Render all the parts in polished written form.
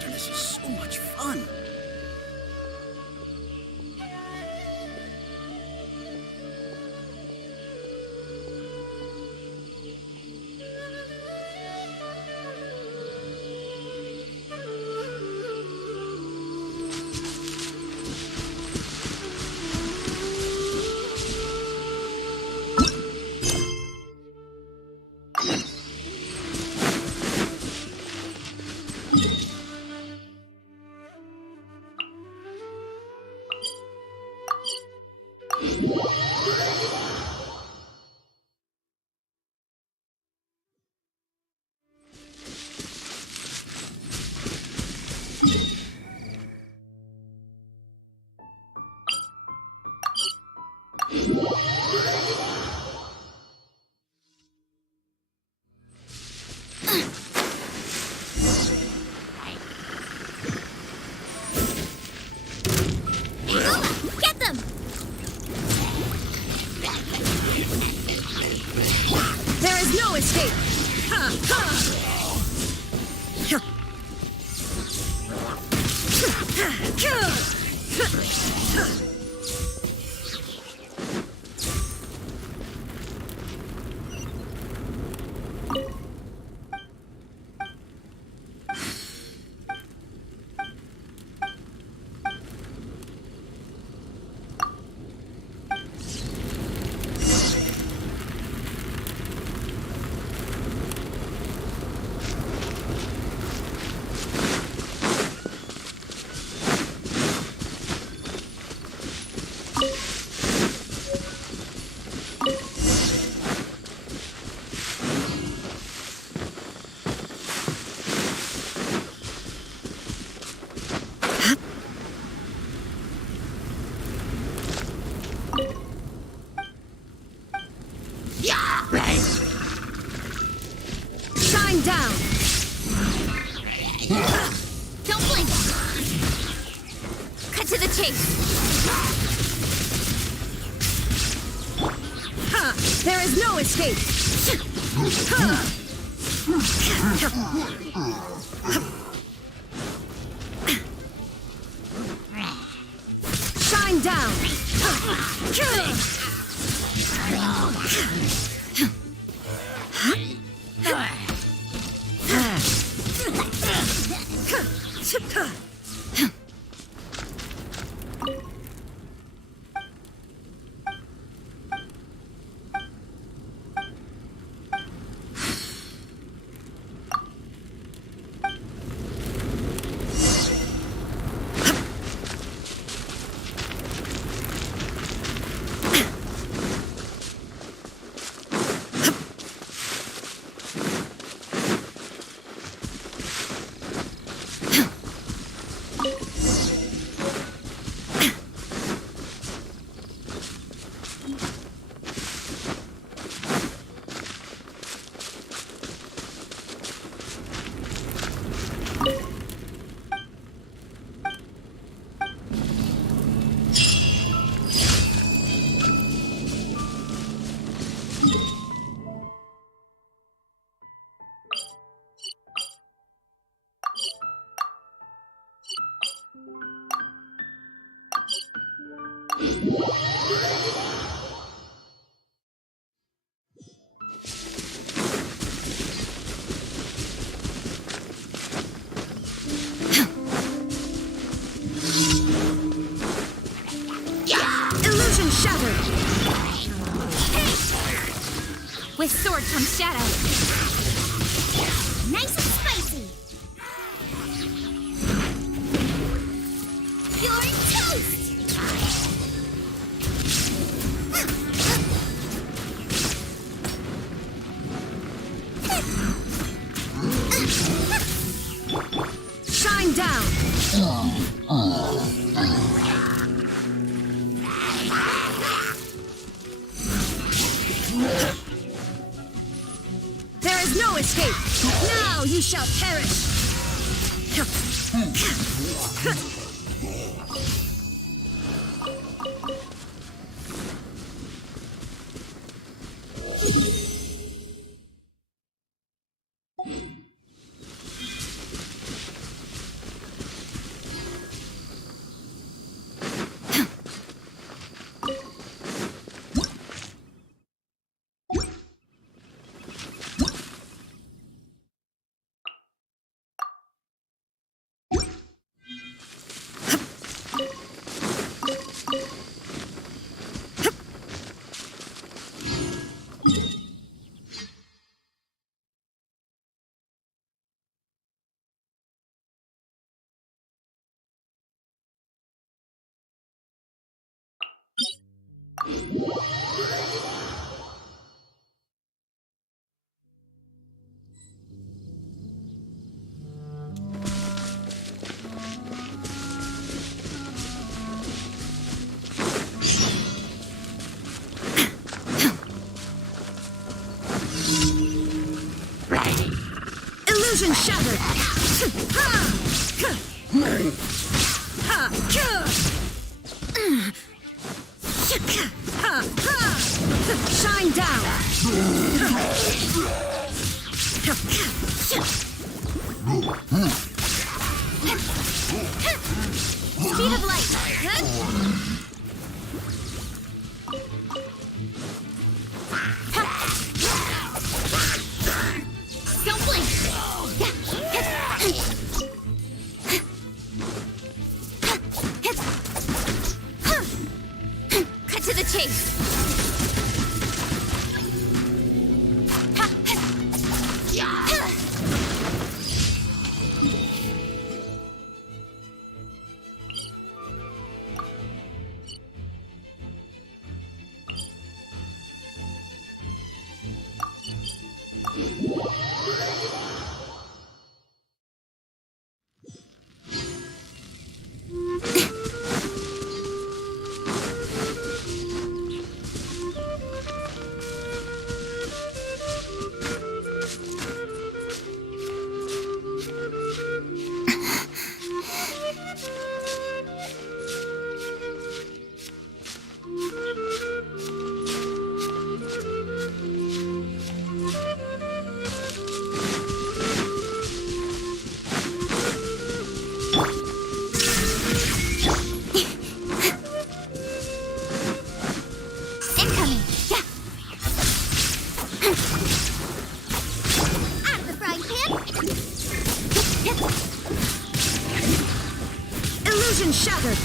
wilderness is so much fun. Get them! There is no escape! Ha, ha. Shine down! Don't blink! Cut to the chase! Ha! There is no escape! Shine down! Illusion shattered! With sword comes shadow. Nice and spicy! You're toast! Shine down! There is no escape! Now you shall perish! Illusion shattered! Shine down! Speed of light! Don't blink! Cut to the chase! Illusion shattered!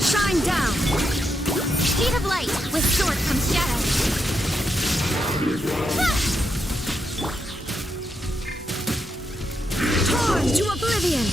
Shine down! Speed of light, with sword comes shadow. Torn to oblivion!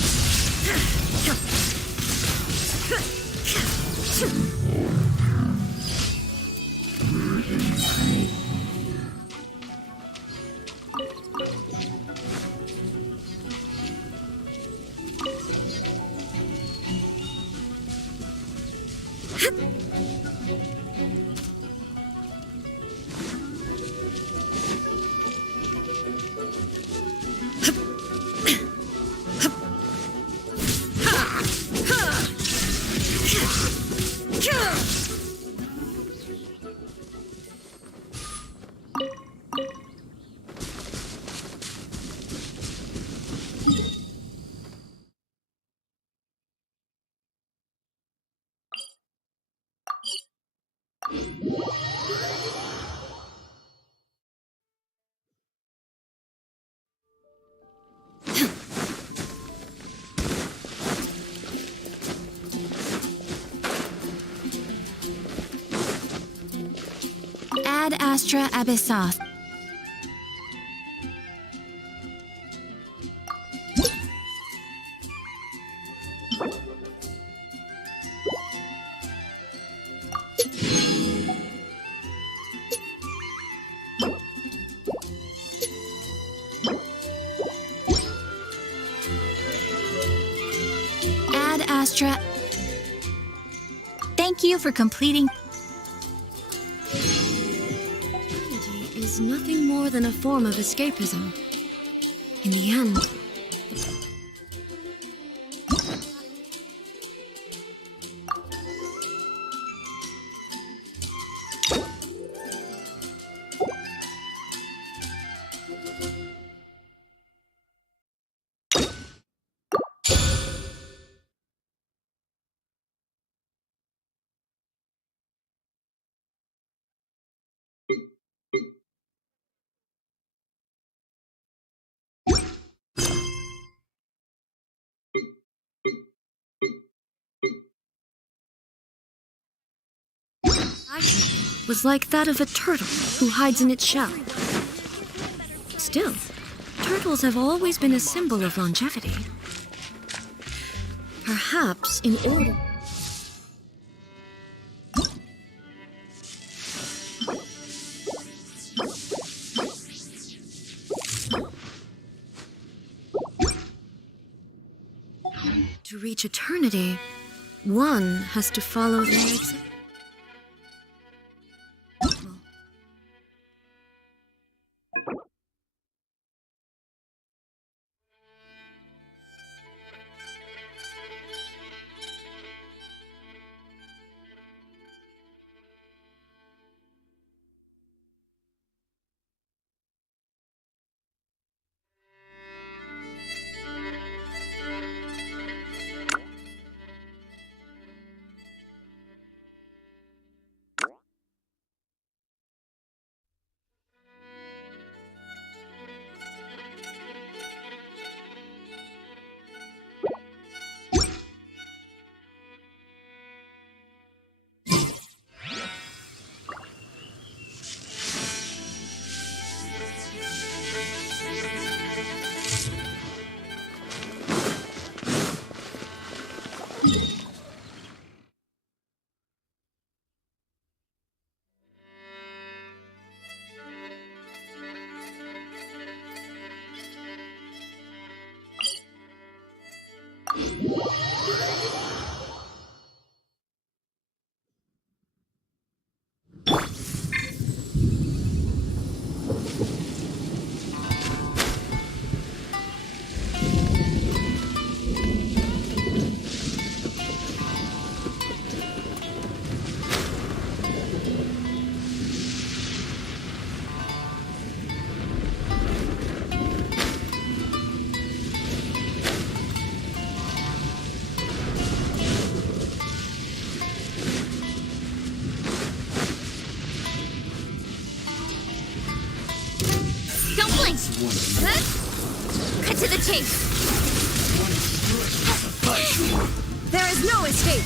Ad astra abyssos. Ad astra. Thank you for completing. Unity is nothing more than a form of escapism. In the end, action was like that of a turtle who hides in its shell. Still, turtles have always been a symbol of longevity. Perhaps in order to reach eternity, one has to follow their example. Don't blink! Cut to the chase! There is no escape!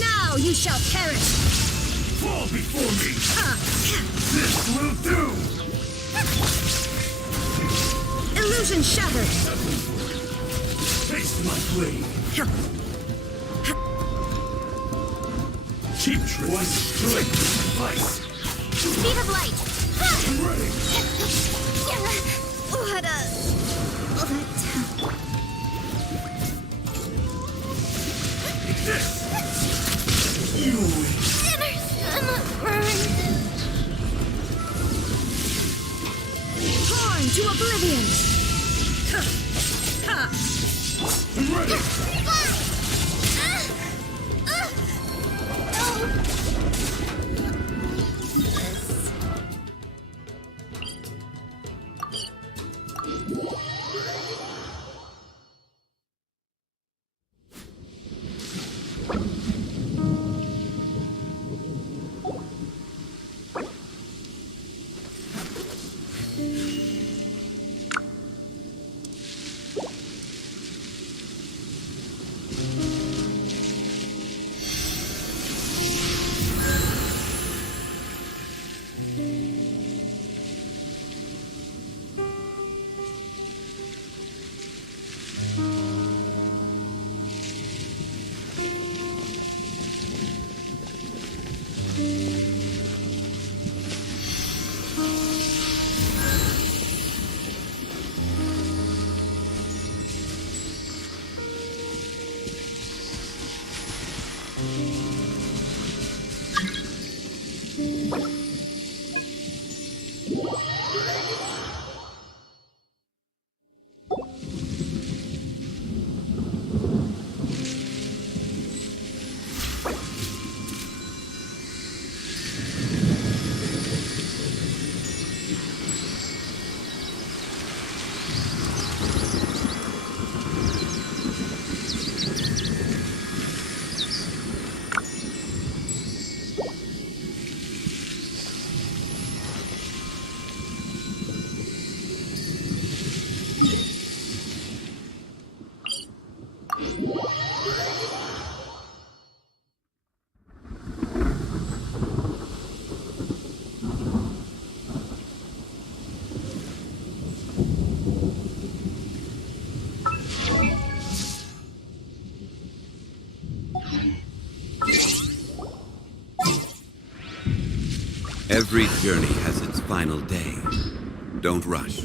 Now you shall perish! Fall before me! This will do! Illusion shattered! Taste my blade! Cheap trick! One straight device! Speed of light! I'm ready! What a... Take this! You win! Torn to oblivion! I'm ready! Every journey has its final day. Don't rush.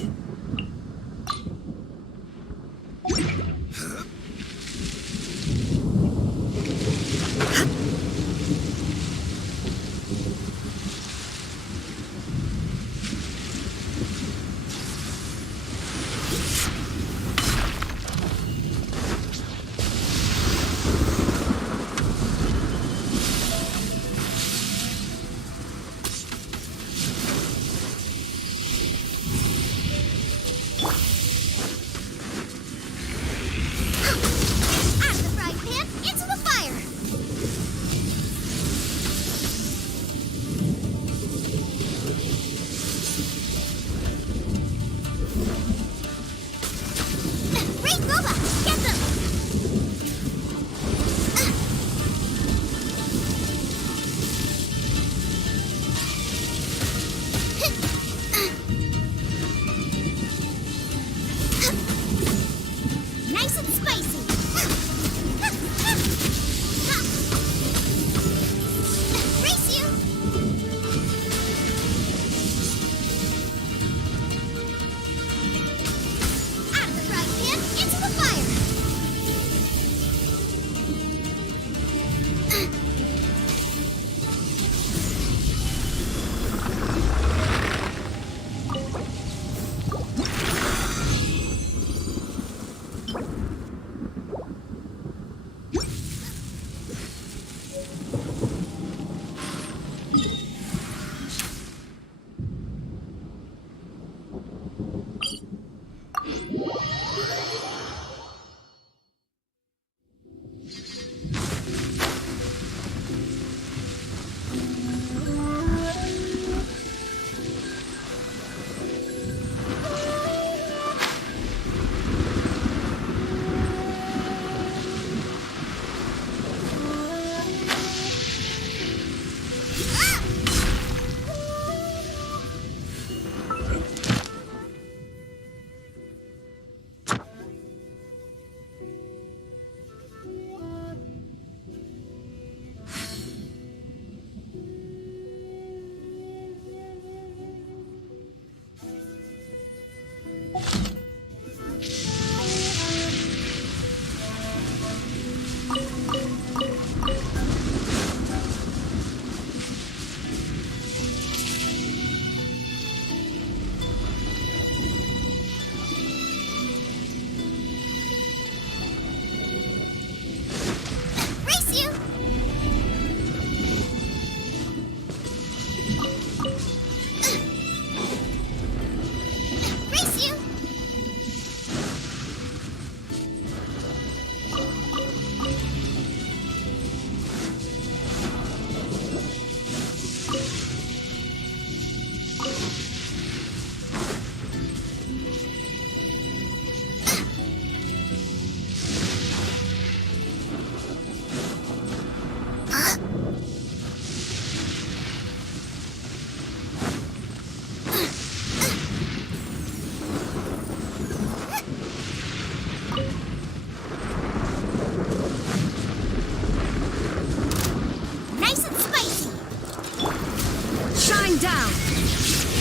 Shine down!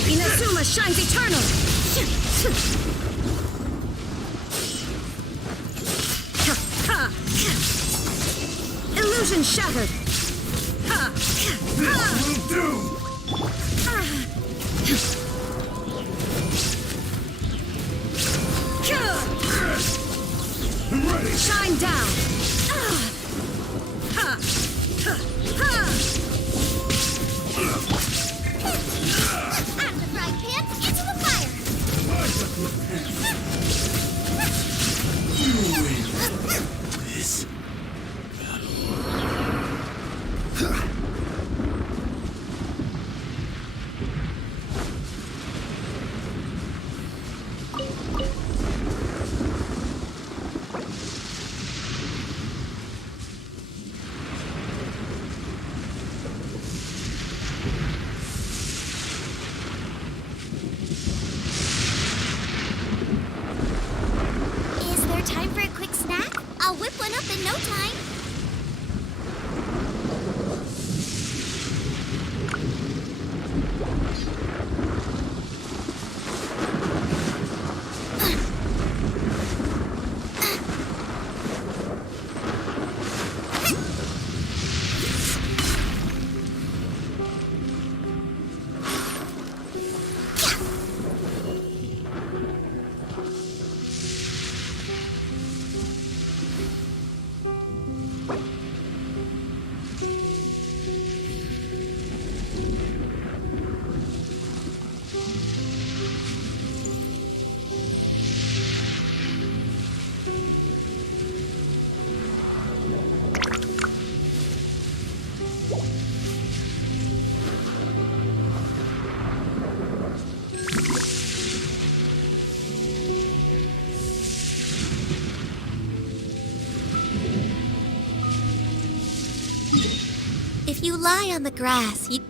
Inazuma shines eternal! Illusion shattered! This will do! I'm ready! Shine down! Out of the frying pan, into the fire! You win this. Is there time for a quick snack? I'll whip one up in no time. If you lie on the grass, you...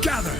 Gather!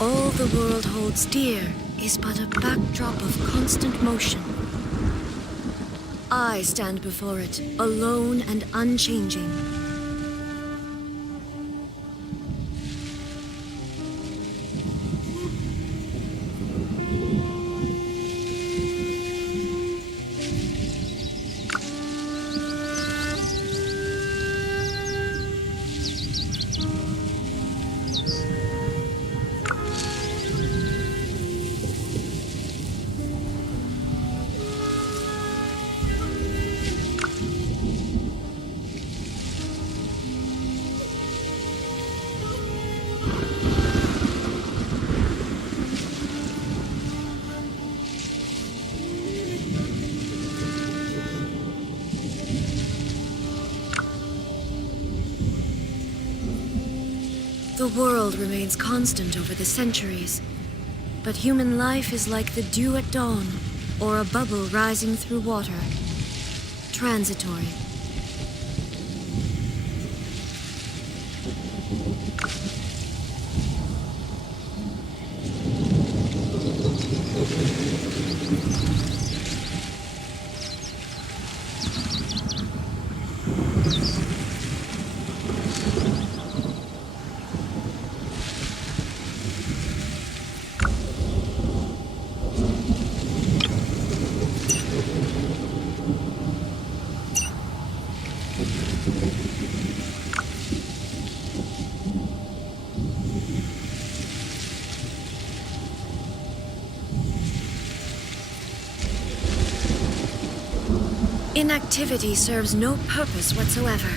All the world holds dear is but a backdrop of constant motion. I stand before it, alone and unchanging. The world remains constant over the centuries, but human life is like the dew at dawn, or a bubble rising through water. Transitory. Inactivity serves no purpose whatsoever.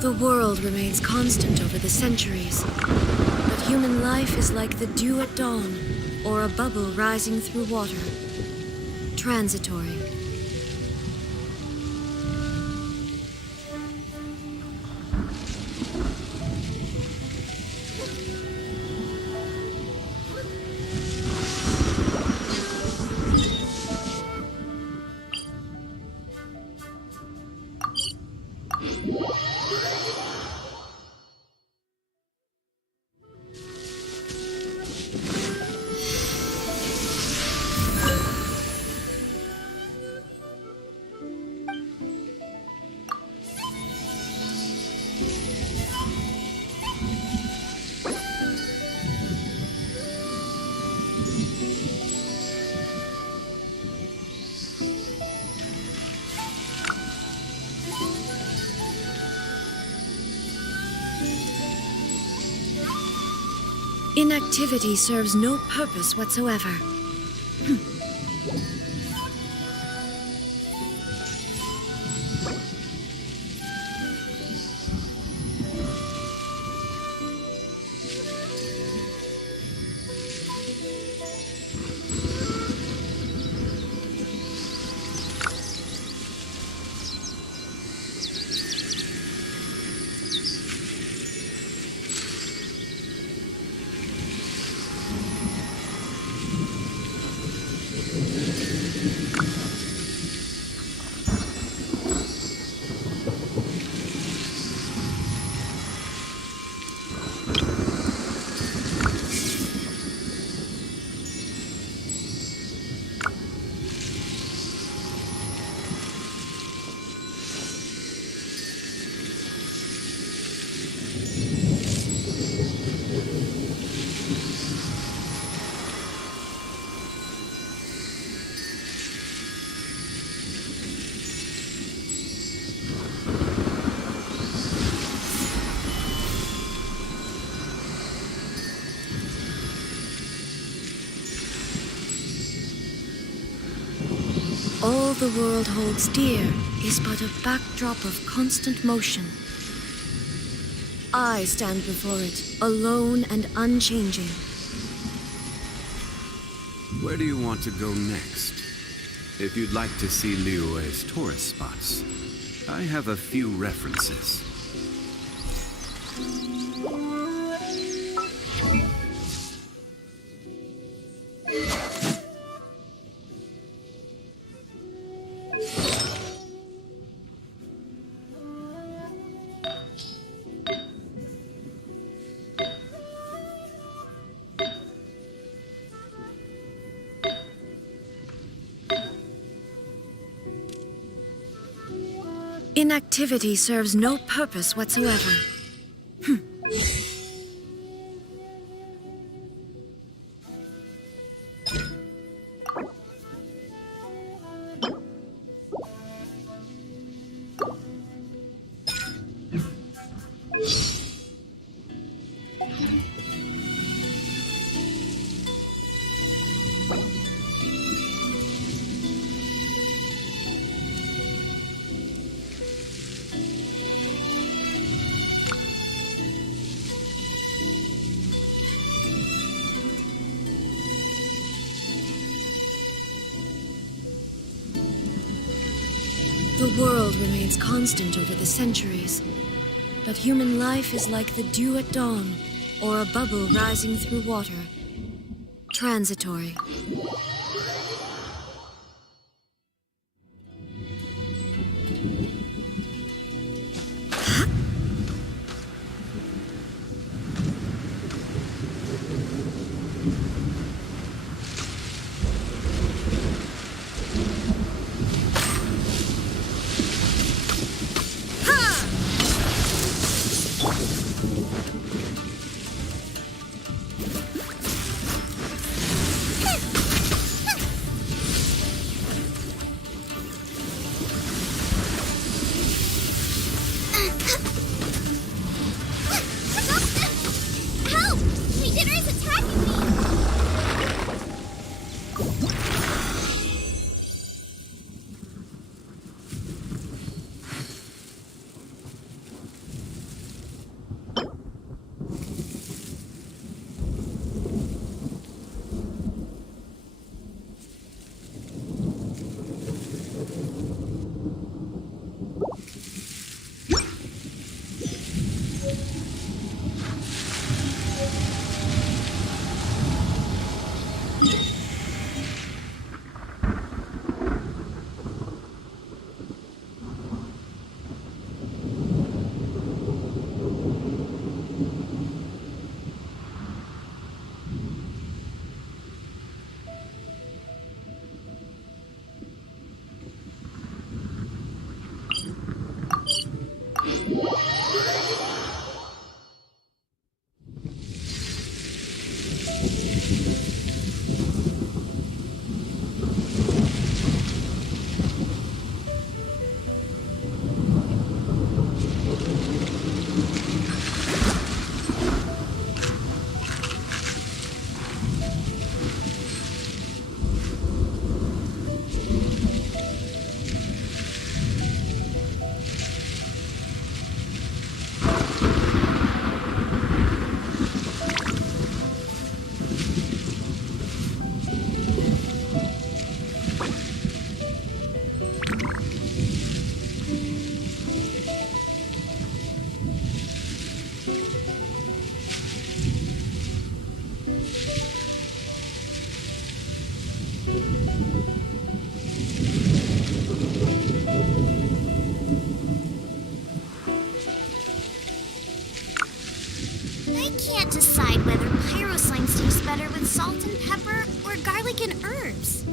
The world remains constant over the centuries, but human life is like the dew at dawn, or a bubble rising through water. Transitory. Inactivity serves no purpose whatsoever. All the world holds dear is but a backdrop of constant motion. I stand before it, alone and unchanging. Where do you want to go next? If you'd like to see Liyue's tourist spots, I have a few references. Inactivity serves no purpose whatsoever. The world remains constant over the centuries, but human life is like the dew at dawn, or a bubble rising through water. Transitory. Help! My dinner is attacking me! I can't decide whether pyro slimes taste better with salt and pepper or garlic and herbs.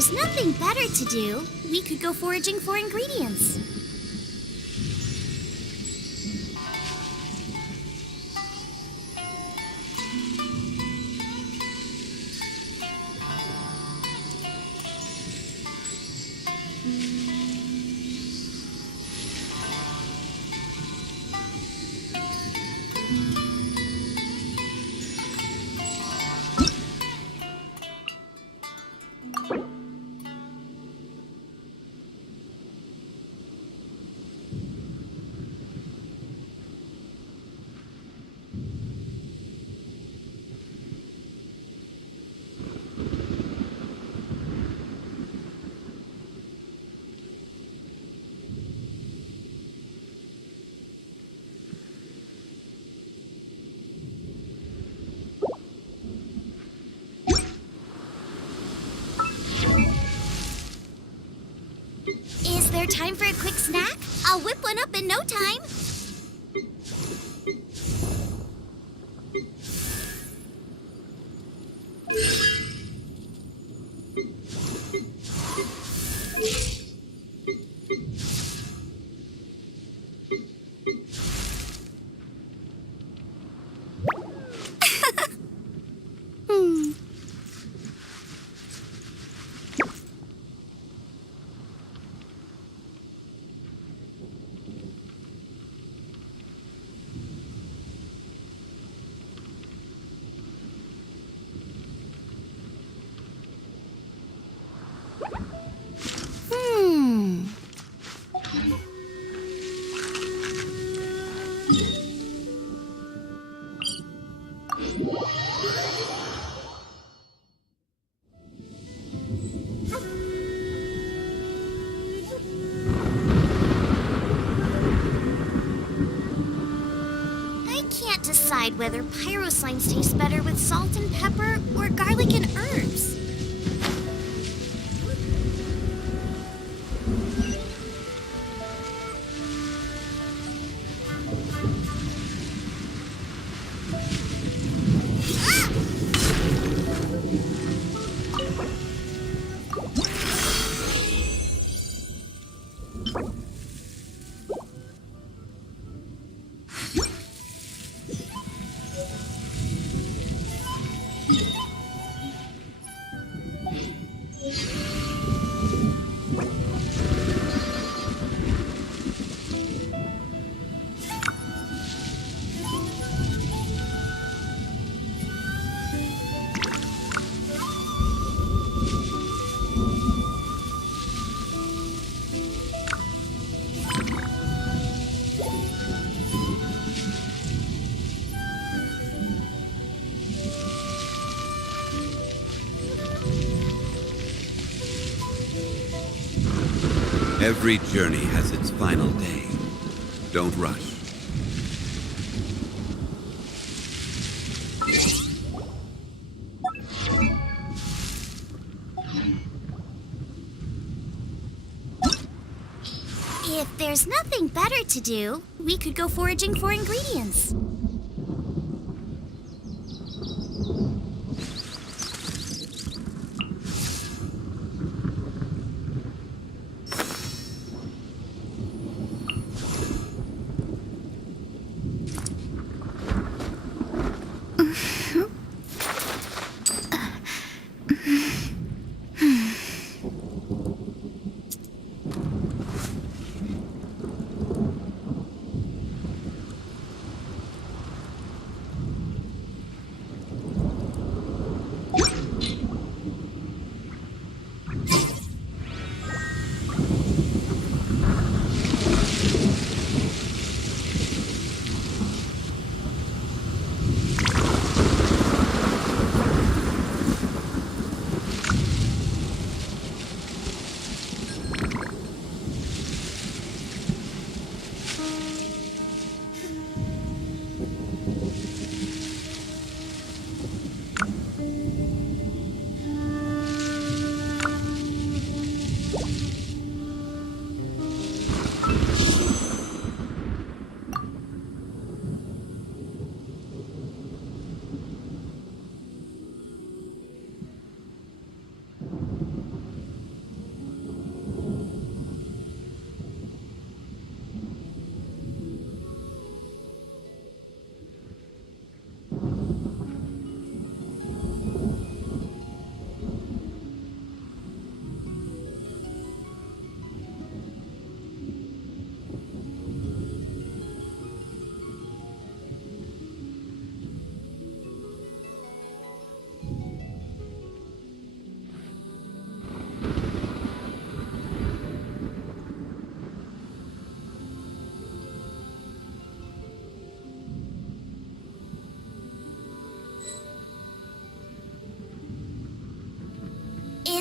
there's nothing better to do, we could go foraging for ingredients. Is there time for a quick snack? I'll whip one up in no time. I can't decide whether pyro slimes taste better with salt and pepper or garlic and herbs. Every journey has its final day. Don't rush. If there's nothing better to do, we could go foraging for ingredients.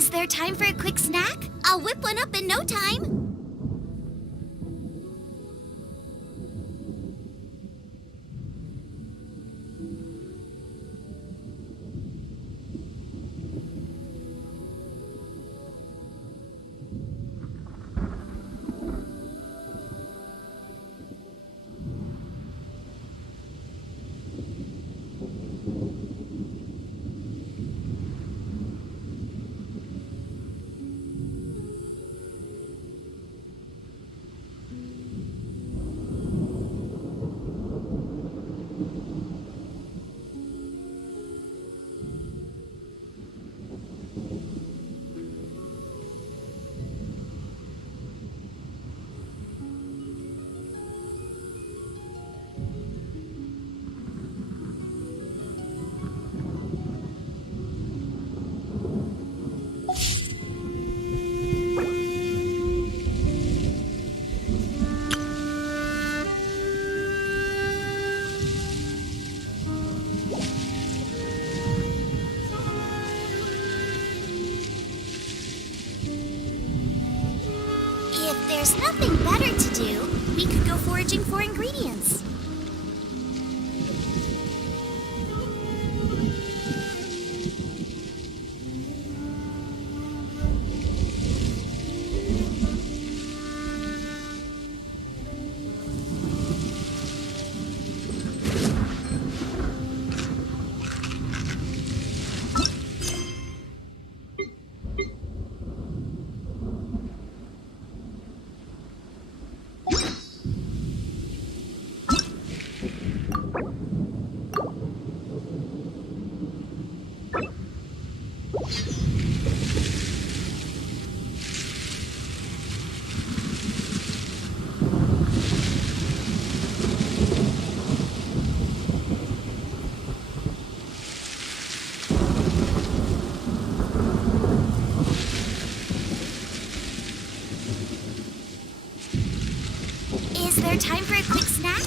Is there time for a quick snack? I'll whip one up in no time. If there's nothing better to do, we could go foraging for ingredients. Is there time for a quick snack?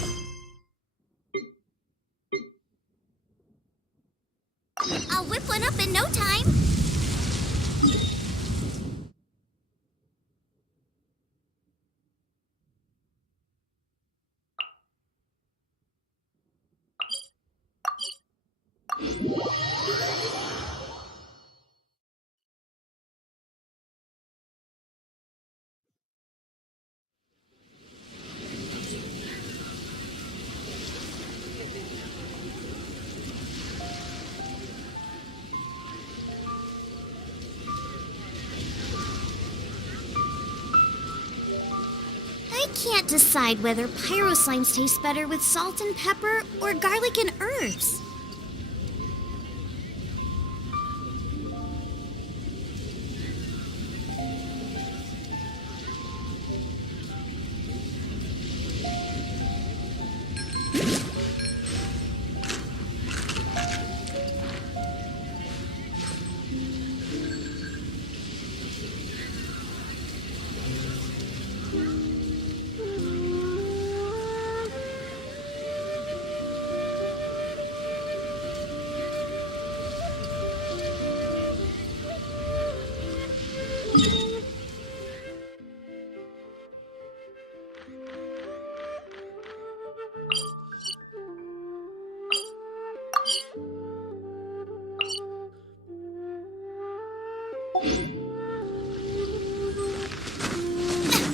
I'll whip one up in no time. I can't decide whether pyro slimes taste better with salt and pepper or garlic and herbs.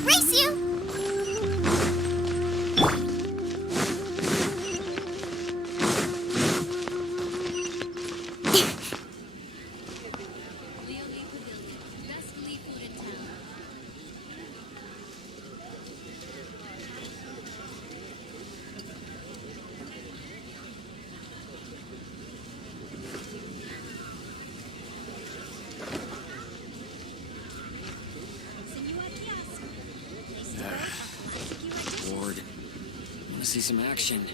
Race you! Bored. Want to see some action.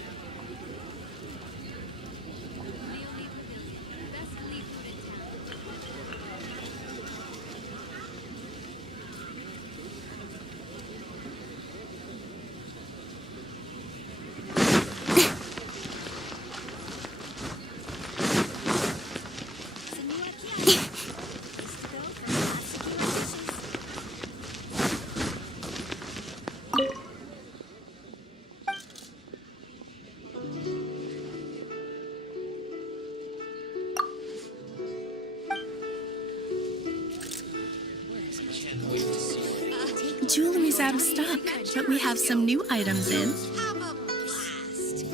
is out of stock, but we have some new items in. Have a blast.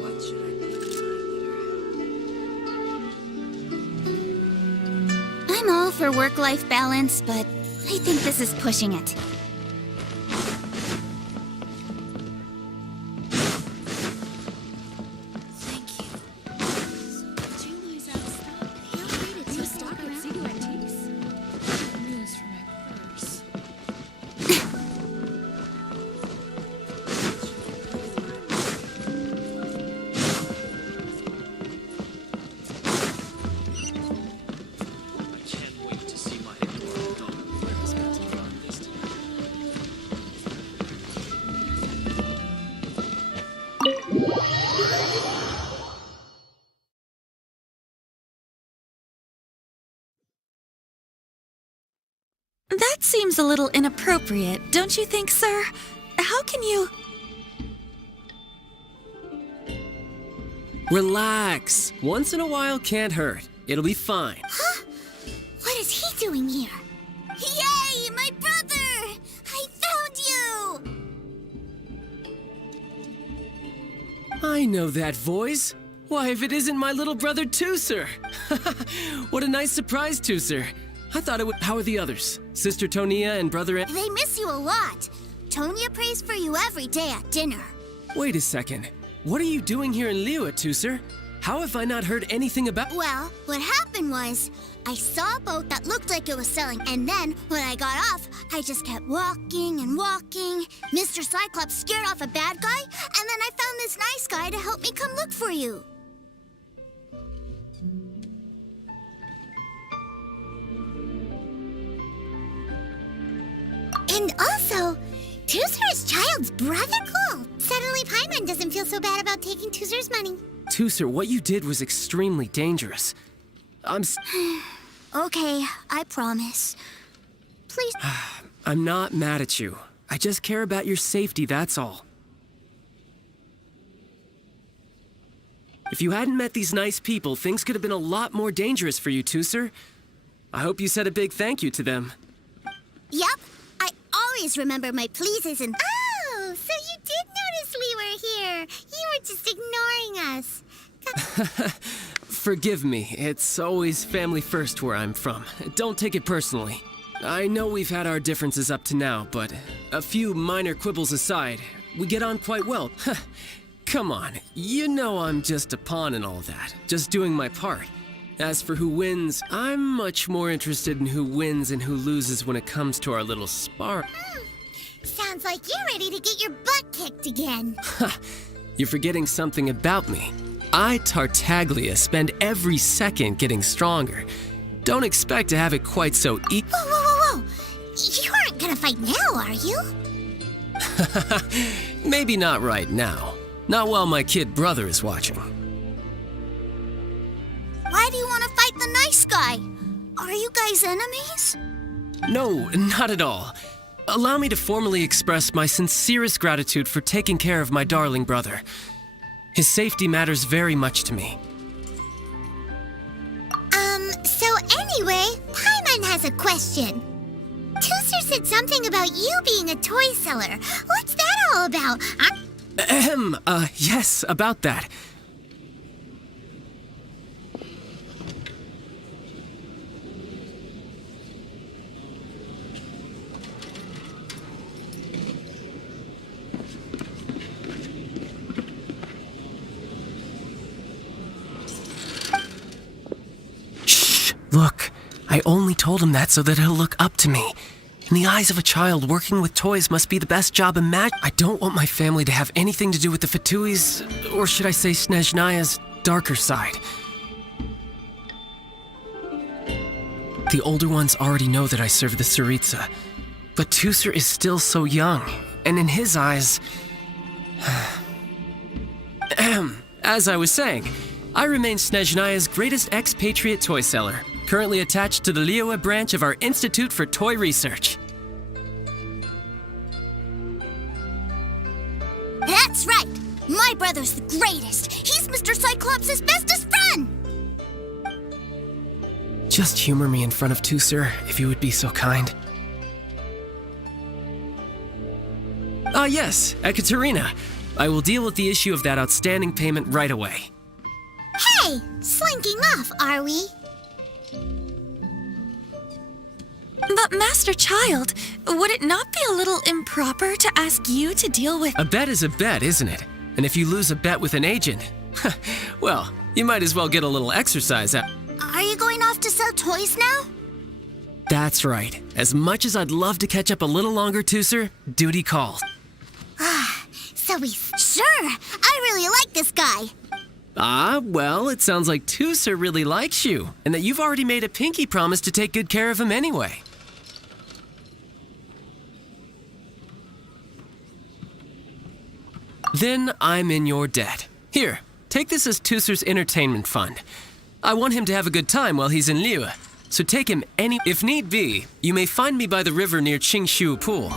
What should I do? I'm all for work-life balance, but I think this is pushing it. That seems a little inappropriate, don't you think, sir? How can you... Relax. Once in a while can't hurt. It'll be fine. Huh? What is he doing here? Yay, my brother! I found you! I know that voice. Why, if it isn't my little brother, Tooser! What a nice surprise, Tooser. I thought it would... How are the others? Sister Tonia and brother... They miss you a lot. Tonia prays for you every day at dinner. Wait a second. What are you doing here in Liyue, Tooser? How have I not heard anything about... Well, what happened was, I saw a boat that looked like it was sailing, and then, when I got off, I just kept walking and walking. Mr. Cyclops scared off a bad guy, and then I found this nice guy to help me come look for you. And also, Tooser's child's brother? Cool. Suddenly Paimon doesn't feel so bad about taking Tooser's money. Tooser, what you did was extremely dangerous. Okay, I promise. Please. I'm not mad at you. I just care about your safety, that's all. If you hadn't met these nice people, things could have been a lot more dangerous for you, Tooser. I hope you said a big thank you to them. Yep. I always remember my pleases and... Oh, so you did notice we were here. You were just ignoring us. Forgive me. It's always family first where I'm from. Don't take it personally. I know we've had our differences up to now, but a few minor quibbles aside, we get on quite well. Come on, you know I'm just a pawn in all that, just doing my part. As for who wins, I'm much more interested in who wins and who loses when it comes to our little spar. Sounds like you're ready to get your butt kicked again. You're forgetting something about me. I, Tartaglia, spend every second getting stronger. Don't expect to have it quite so easy. Whoa, whoa, whoa, whoa! You aren't gonna fight now, are you? Maybe not right now. Not while my kid brother is watching. Why do you want to fight the nice guy? Are you guys enemies? No, not at all. Allow me to formally express my sincerest gratitude for taking care of my darling brother. His safety matters very much to me. So anyway, Paimon has a question. Tooser said something about you being a toy seller. What's that all about? Yes, about that. Look, I only told him that so that he'll look up to me. In the eyes of a child, working with toys must be the best job imagined. I don't want my family to have anything to do with the Fatui's, or should I say Snezhnaya's, darker side. The older ones already know that I serve the Tsaritsa, but Tooser is still so young, and in his eyes... As I was saying, I remain Snezhnaya's greatest expatriate toy seller, currently attached to the Liyue branch of our Institute for Toy Research. That's right! My brother's the greatest! He's Mr. Cyclops' bestest friend! Just humor me in front of Tusser, if you would be so kind. Ah, yes, Ekaterina. I will deal with the issue of that outstanding payment right away. Hey, slinking off, are we? But Master Child, would it not be a little improper to ask you to deal with— A bet is a bet, isn't it? And if you lose a bet with an agent, well, you might as well get a little exercise out. Are you going off to sell toys now? That's right. As much as I'd love to catch up a little longer, Tusser, duty calls. So sure, I really like this guy. Ah, well, it sounds like Tusser really likes you, and that you've already made a pinky promise to take good care of him anyway. Then I'm in your debt. Here, take this as Tusser's entertainment fund. I want him to have a good time while he's in Liyue, so take him any— If need be, you may find me by the river near Qingshu Pool.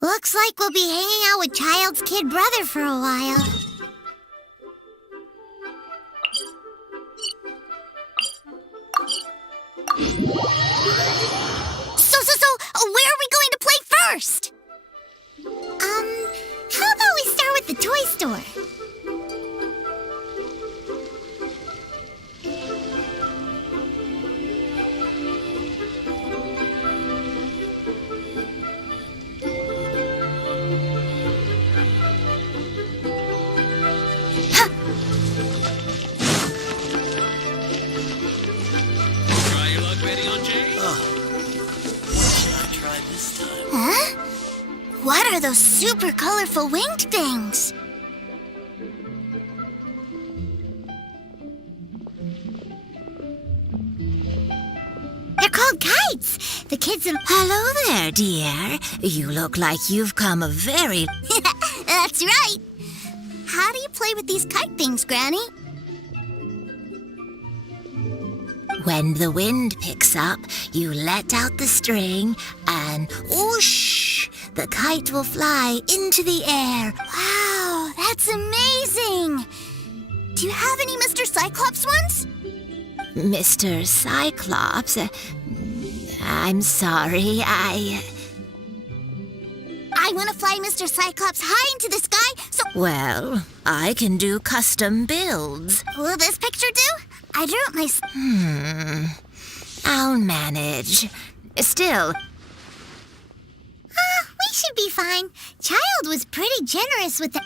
Looks like we'll be hanging out with Child's kid brother for a while. So, where are we going to play first? How about we start with the toy store? Huh? What are those super colorful winged things? They're called kites. The kids in— Hello there, dear. You look like you've come a very— That's right. How do you play with these kite things, Granny? When the wind picks up, you let out the string and whoosh, the kite will fly into the air. Wow, that's amazing. Do you have any Mr. Cyclops ones? Mr. Cyclops, I'm sorry, I want to fly Mr. Cyclops high into the sky, so— Well, I can do custom builds. Will this picture do? I drew it myself. I'll manage. Still, We should be fine. Child was pretty generous with it,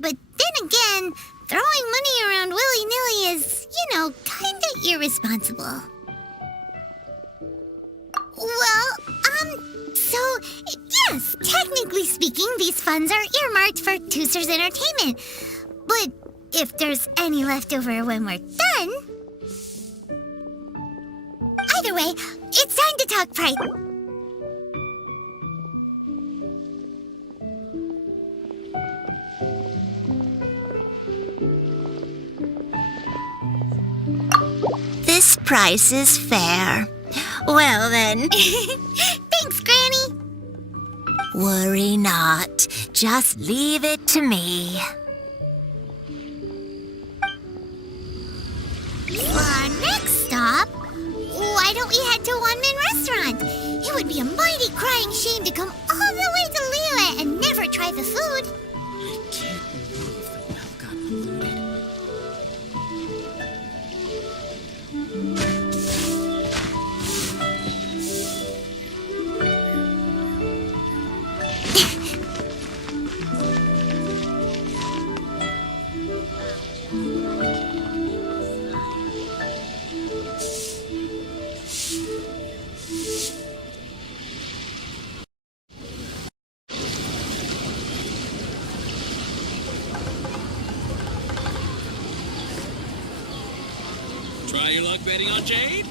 but then again, throwing money around willy-nilly is, kinda irresponsible. Well, so, yes, technically speaking, these funds are earmarked for Tusser's entertainment. But if there's any left over when we're done— Either way, it's time to talk price. this price is fair. Well then, Thanks, Granny. worry not. Just leave it to me. For our next stop, why don't we head to a one-man restaurant? It would be a mighty crying shame to come all the way to Liyue and never try the food. I can't believe the well got polluted. Try your luck betting on Jade?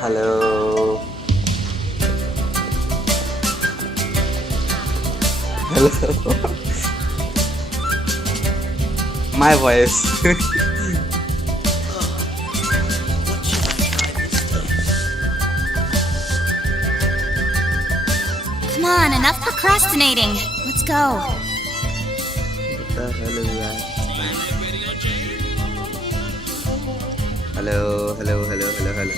Hello. Hello. My voice. on, enough procrastinating. Let's go. Hello, hello, hello, hello, hello, hello.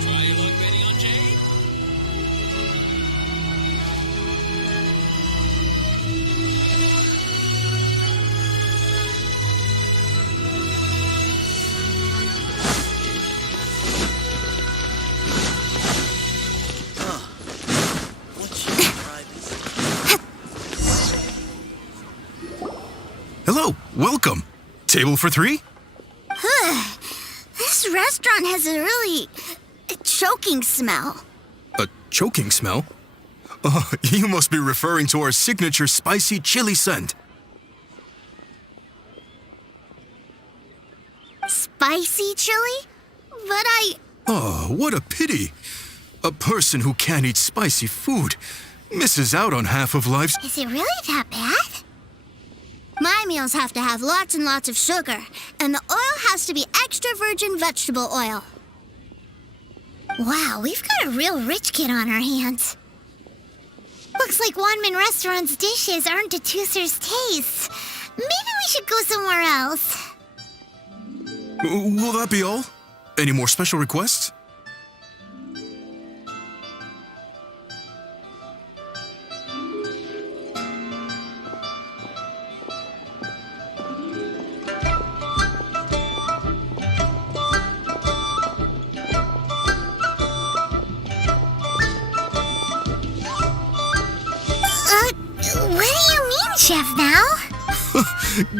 Try your luck betting on Jade? Hello, welcome. Table for three? This restaurant has a really choking smell. A choking smell? Oh, you must be referring to our signature spicy chili scent. Spicy chili? But Oh, what a pity. A person who can't eat spicy food misses out on half of life's... is it really that bad? My meals have to have lots and lots of sugar, and the oil has to be extra virgin vegetable oil. Wow, we've got a real rich kid on our hands. Looks like Wanmin Restaurant's dishes aren't to Tooser's taste. Maybe we should go somewhere else. Will that be all? Any more special requests? What do you mean, Chef, now?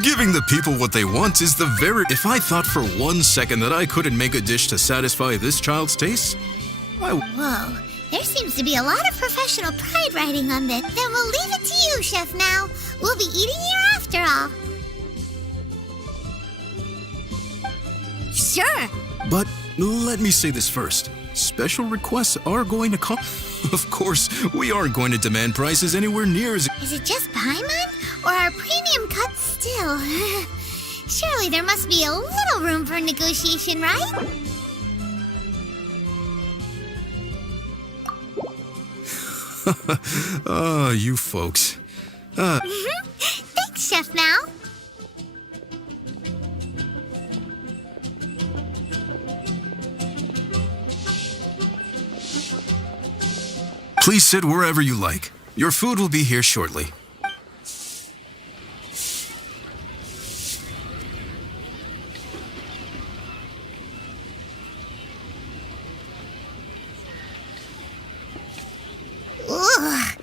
Giving the people what they want is the very... If I thought for 1 second that I couldn't make a dish to satisfy this child's taste, Whoa, there seems to be a lot of professional pride riding on this. Then we'll leave it to you, Chef, now. We'll be eating here after all. Sure. But let me say this first. Special requests are going to come. Of course, we aren't going to demand prices anywhere near as... Is it just Paimon? Or our premium cuts still? Surely there must be a little room for negotiation, right? You folks. Thanks, Chef, now. Please sit wherever you like. Your food will be here shortly. Ugh.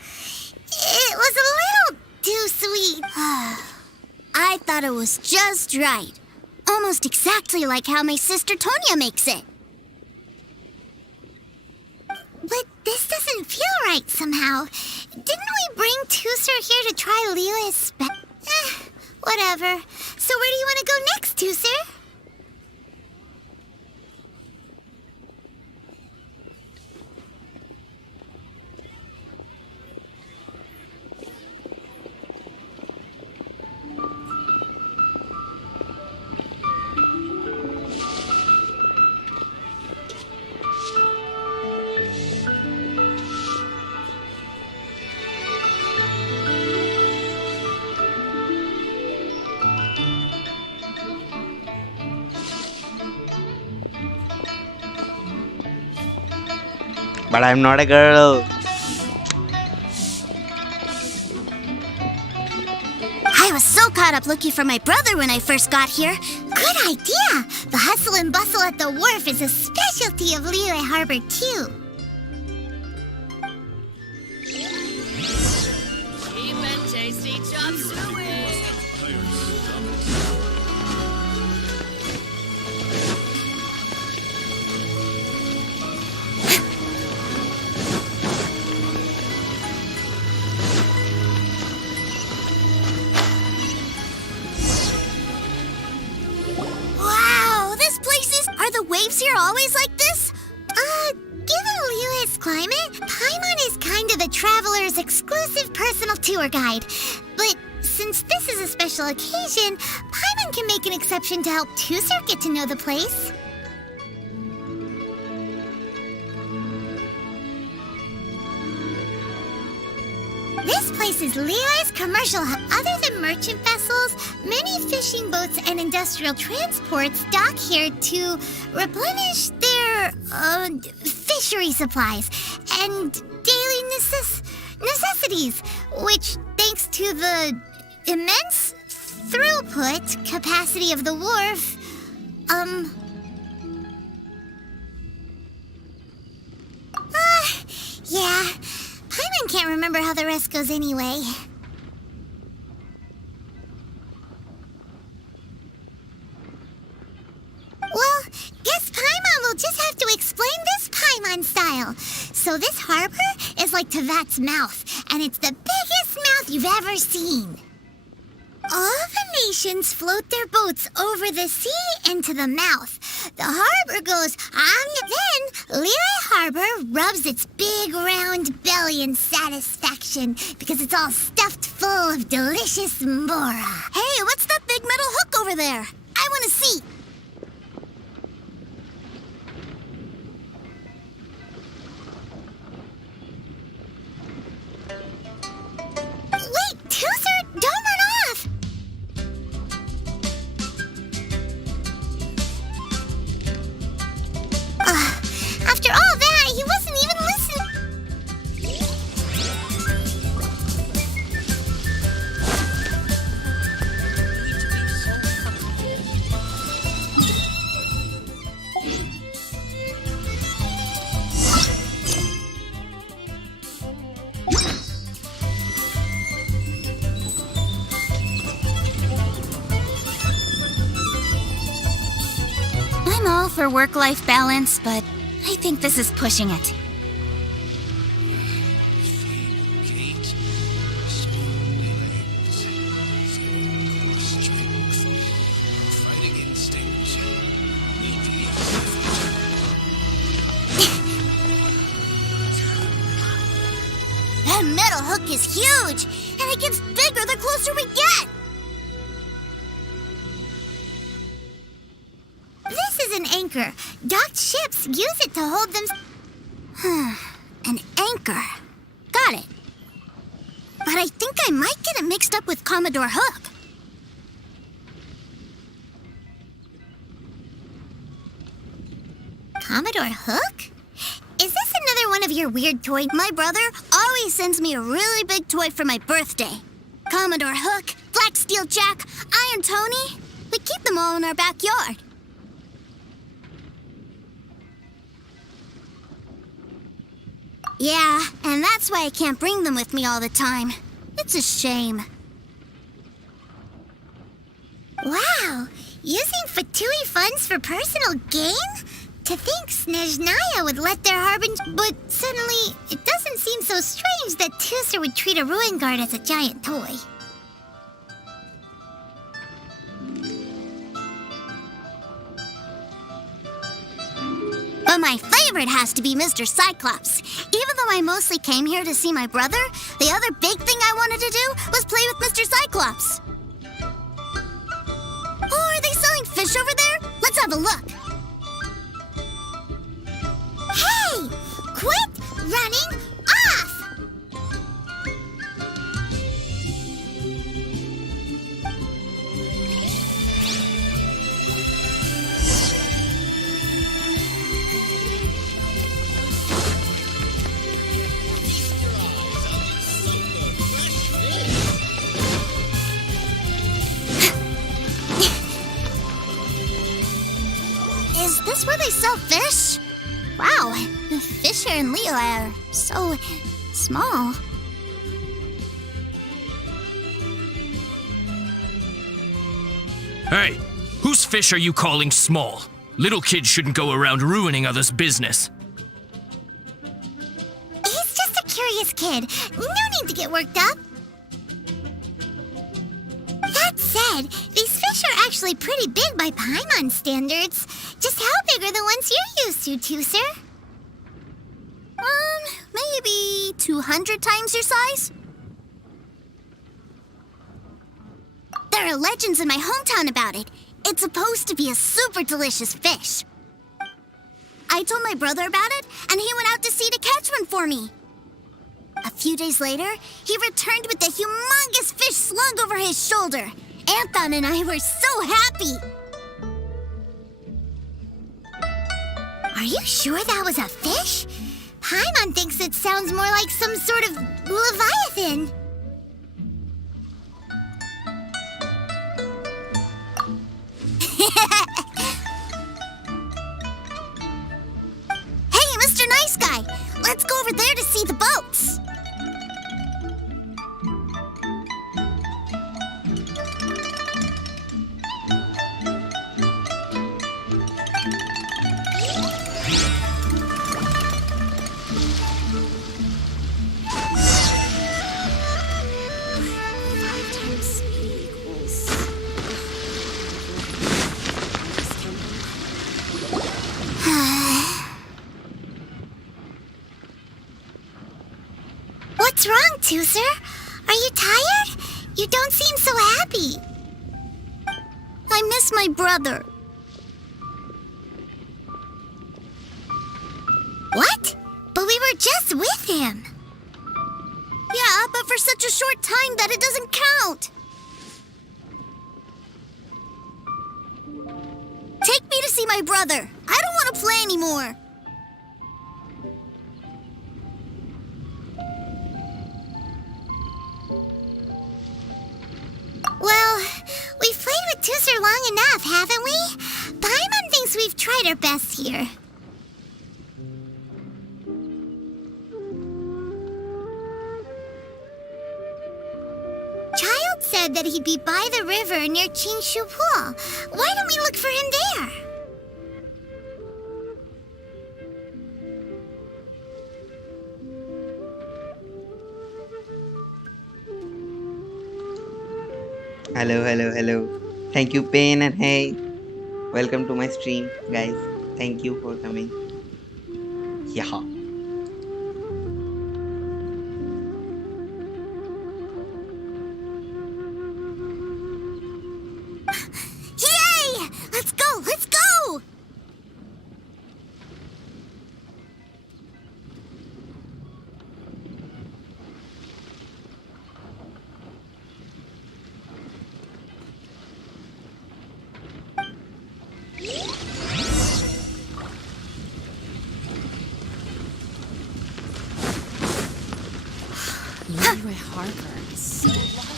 It was a little too sweet. I thought it was just right. Almost exactly like how my sister Tonya makes it. But this doesn't feel right somehow. Didn't we bring Tooser here to try Liyue's whatever. So where do you want to go next, Tooser? But I'm not a girl. I was so caught up looking for my brother when I first got here. Good idea! The hustle and bustle at the wharf is a specialty of Liyue Harbor, too. Cheap and tasty chop suey. Wow, this place is... Are the waves here always like this? Given Liyue's climate, Paimon is kind of the traveler's exclusive personal tour guide. But since this is a special occasion, Paimon can make an exception to help Tusser get to know the place. This place is Leo's commercial hub. Other than merchant vessels, many fishing boats and industrial transports dock here to replenish their fishery supplies and daily necessities, which, thanks to the immense throughput capacity of the wharf, yeah. Paimon can't remember how the rest goes anyway. Well, guess Paimon will just have to explain this Paimon style. So this harbor is like Tavat's mouth, and it's the biggest mouth you've ever seen. All the nations float their boats over the sea into the mouth. The harbor goes then Liyue Harbor rubs its big round belly in satisfaction because it's all stuffed full of delicious mbora. Hey, what's that big metal hook over there? I want to see. Wait, Tusser, don't run off! After all that, he wasn't even listening. I'm all for work-life balance, but I think this is pushing it. That metal hook is huge, and it gets bigger the closer we get. This is an anchor. Docked ships use it to hold them. An anchor. Got it. But I think I might get it mixed up with Commodore Hook. Commodore Hook? Is this another one of your weird toys? My brother always sends me a really big toy for my birthday. Commodore Hook, Black Steel Jack, Iron Tony. We keep them all in our backyard. Yeah, and that's why I can't bring them with me all the time. It's a shame. Wow! Using Fatui funds for personal gain? To think Snezhnaya would let their harbinger... But suddenly, it doesn't seem so strange that Tusser would treat a ruin guard as a giant toy. But my favorite has to be Mr. Cyclops. Even though I mostly came here to see my brother, the other big thing I wanted to do was play with Mr. Cyclops. Oh, are they selling fish over there? Let's have a look. Hey! Quit running off! Is this where they sell fish? Wow, the fish here in Liyue are so small. Hey, whose fish are you calling small? Little kids shouldn't go around ruining others' business. He's just a curious kid. No need to get worked up. That said, these fish are actually pretty big by Paimon standards. Just how big are the ones you're used to, Tusser? maybe 200 times your size. There are legends in my hometown about it. It's supposed to be a super delicious fish. I told my brother about it, and he went out to sea to catch one for me. A few days later, he returned with a humongous fish slung over his shoulder. Anton and I were so happy. Are you sure that was a fish? Paimon thinks it sounds more like some sort of leviathan. Hey, Mr. Nice Guy, let's go over there to see the boats. What's wrong, Tooser? Are you tired? You don't seem so happy. I miss my brother. What? But we were just with him. Yeah, but for such a short time that it doesn't count. Take me to see my brother. I don't want to play anymore. Well, we've played with Tooser long enough, haven't we? Paimon thinks we've tried our best here. Child said that he'd be by the river near Chinshu Pool. Why don't we look for him there? Hello. Thank you, Pain, and hey, welcome to my stream, guys. Thank you for coming. Yeah. Yay! Let's go! Let's go! Leroy Harbor is so lovely.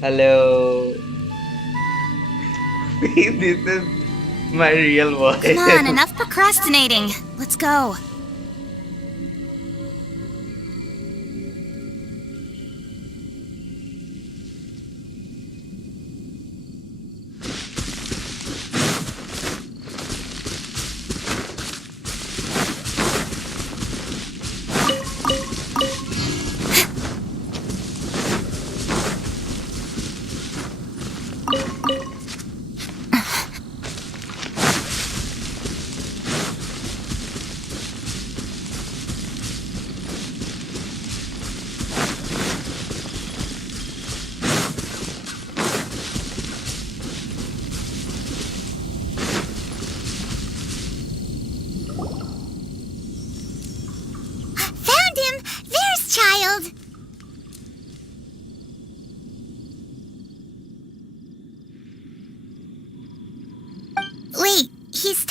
Hello. This is my real voice. Come on, enough procrastinating. Let's go.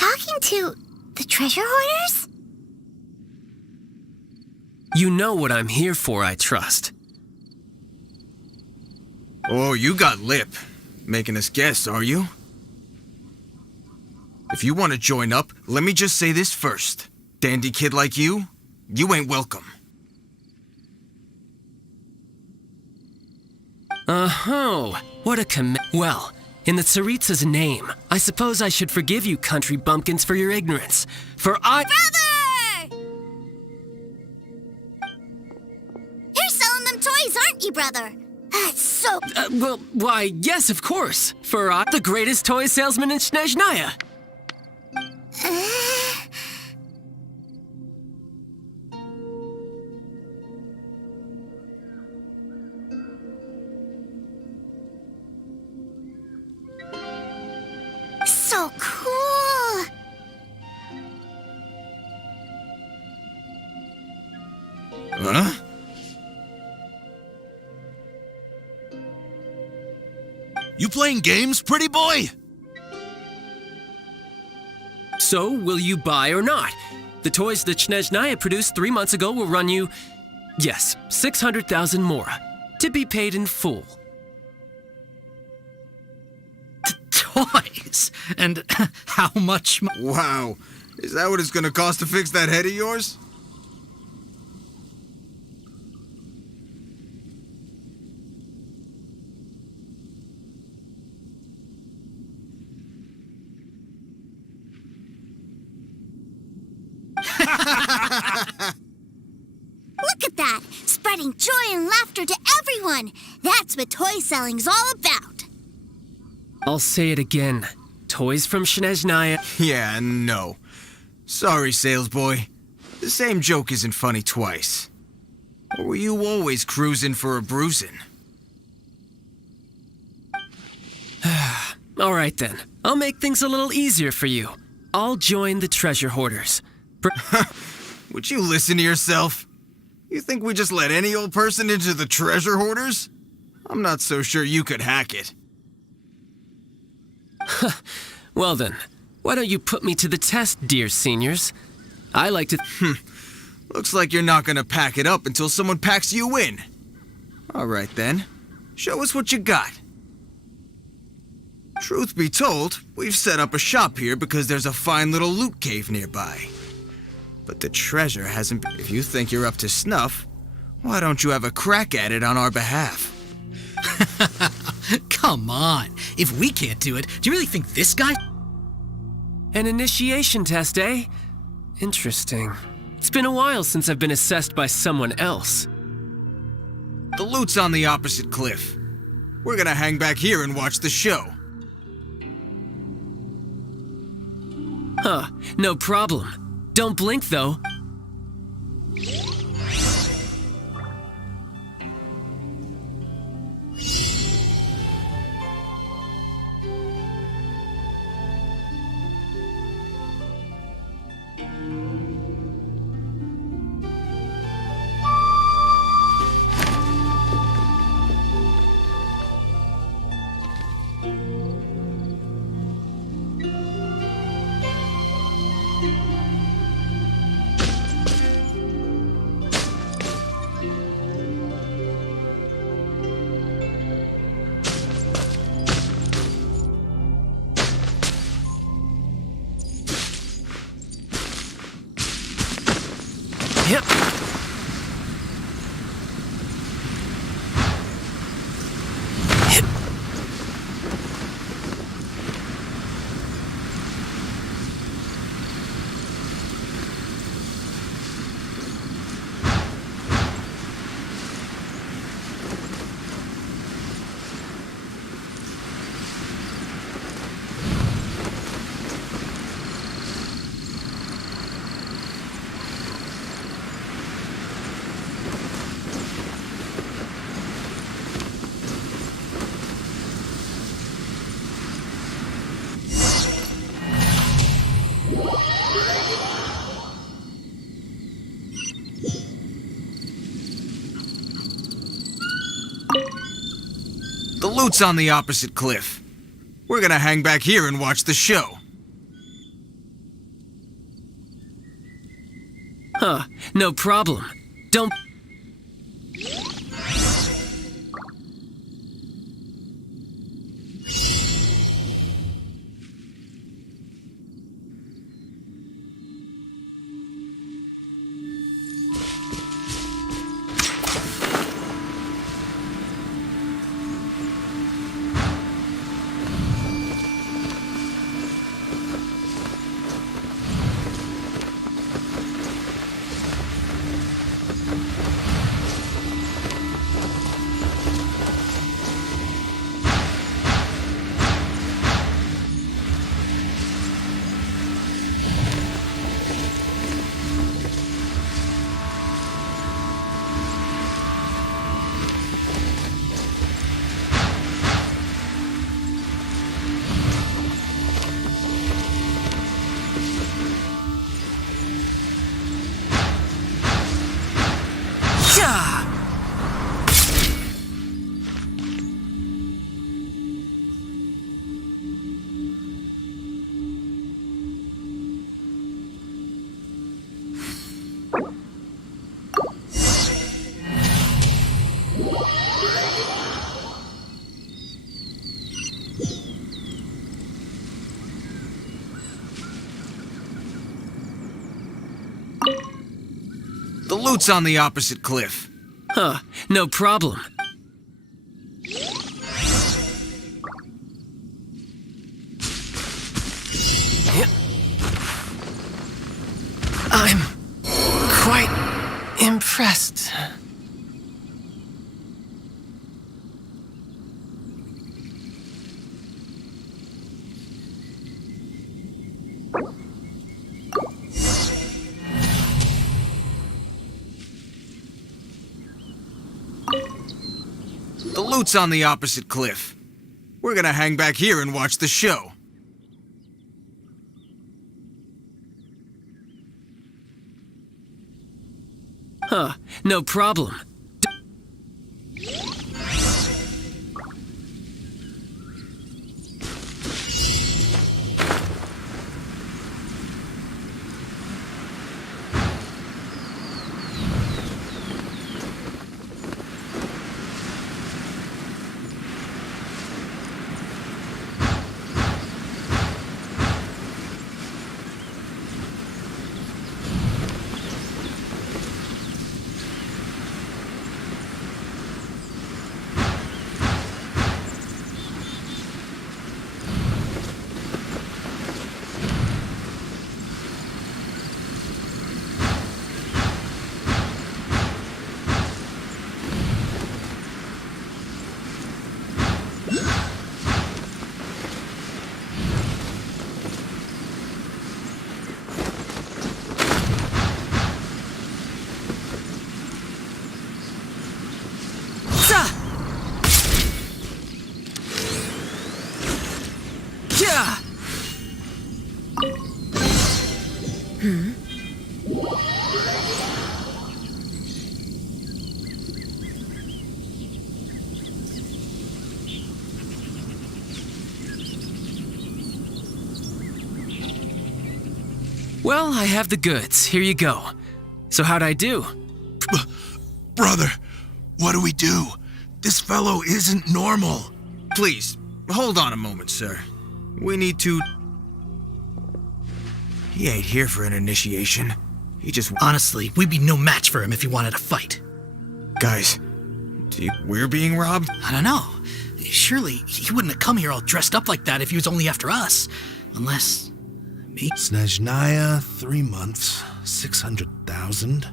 talking to the treasure hoarders? You know what I'm here for, I trust. Oh, you got lip. Making us guess, are you? If you want to join up, let me just say this first. Dandy kid like you ain't welcome. Oh, what a well, in the Tsaritsa's name, I suppose I should forgive you country bumpkins for your ignorance. For I— Brother! You're selling them toys, aren't you, brother? That's so... well, why, yes, of course. For I— the greatest toy salesman in Snezhnaya. So cool! Huh? You playing games, pretty boy? So, will you buy or not? The toys that Snezhnaya produced 3 months ago will run you, yes, 600,000 mora, to be paid in full. Toys? And how much Wow. Is that what it's gonna cost to fix that head of yours? Look at that! Spreading joy and laughter to everyone! That's what toy selling's all about! I'll say it again. Toys from Snezhnaya. Yeah, no. Sorry, salesboy. The same joke isn't funny twice. Or were you always cruising for a bruising? All right then. I'll make things a little easier for you. I'll join the treasure hoarders. Would you listen to yourself? You think we just let any old person into the treasure hoarders? I'm not so sure you could hack it. Well then, why don't you put me to the test, dear seniors? I like to... Looks like you're not gonna pack it up until someone packs you in. All right then. Show us what you got. Truth be told, we've set up a shop here because there's a fine little loot cave nearby. But the treasure hasn't been... If you think you're up to snuff, why don't you have a crack at it on our behalf? Come on. If we can't do it, do you really think this guy... An initiation test, eh? Interesting. It's been a while since I've been assessed by someone else. The loot's on the opposite cliff. We're gonna hang back here and watch the show. Huh, no problem. Don't blink, though. Yep. The loot's on the opposite cliff. We're gonna hang back here and watch the show. Huh, no problem. Don't... The loot's on the opposite cliff. Huh, no problem. I'm quite impressed. The loot's on the opposite cliff. We're gonna hang back here and watch the show. Huh, no problem. Well, I have the goods. Here you go. So how'd I do? Brother, what do we do? This fellow isn't normal. Please, hold on a moment, sir. We need to... He ain't here for an initiation. He just... Honestly, we'd be no match for him if he wanted to fight. Guys, we're being robbed? I don't know. Surely, he wouldn't have come here all dressed up like that if he was only after us. Unless... me? Snezhnaya, 3 months, 600,000.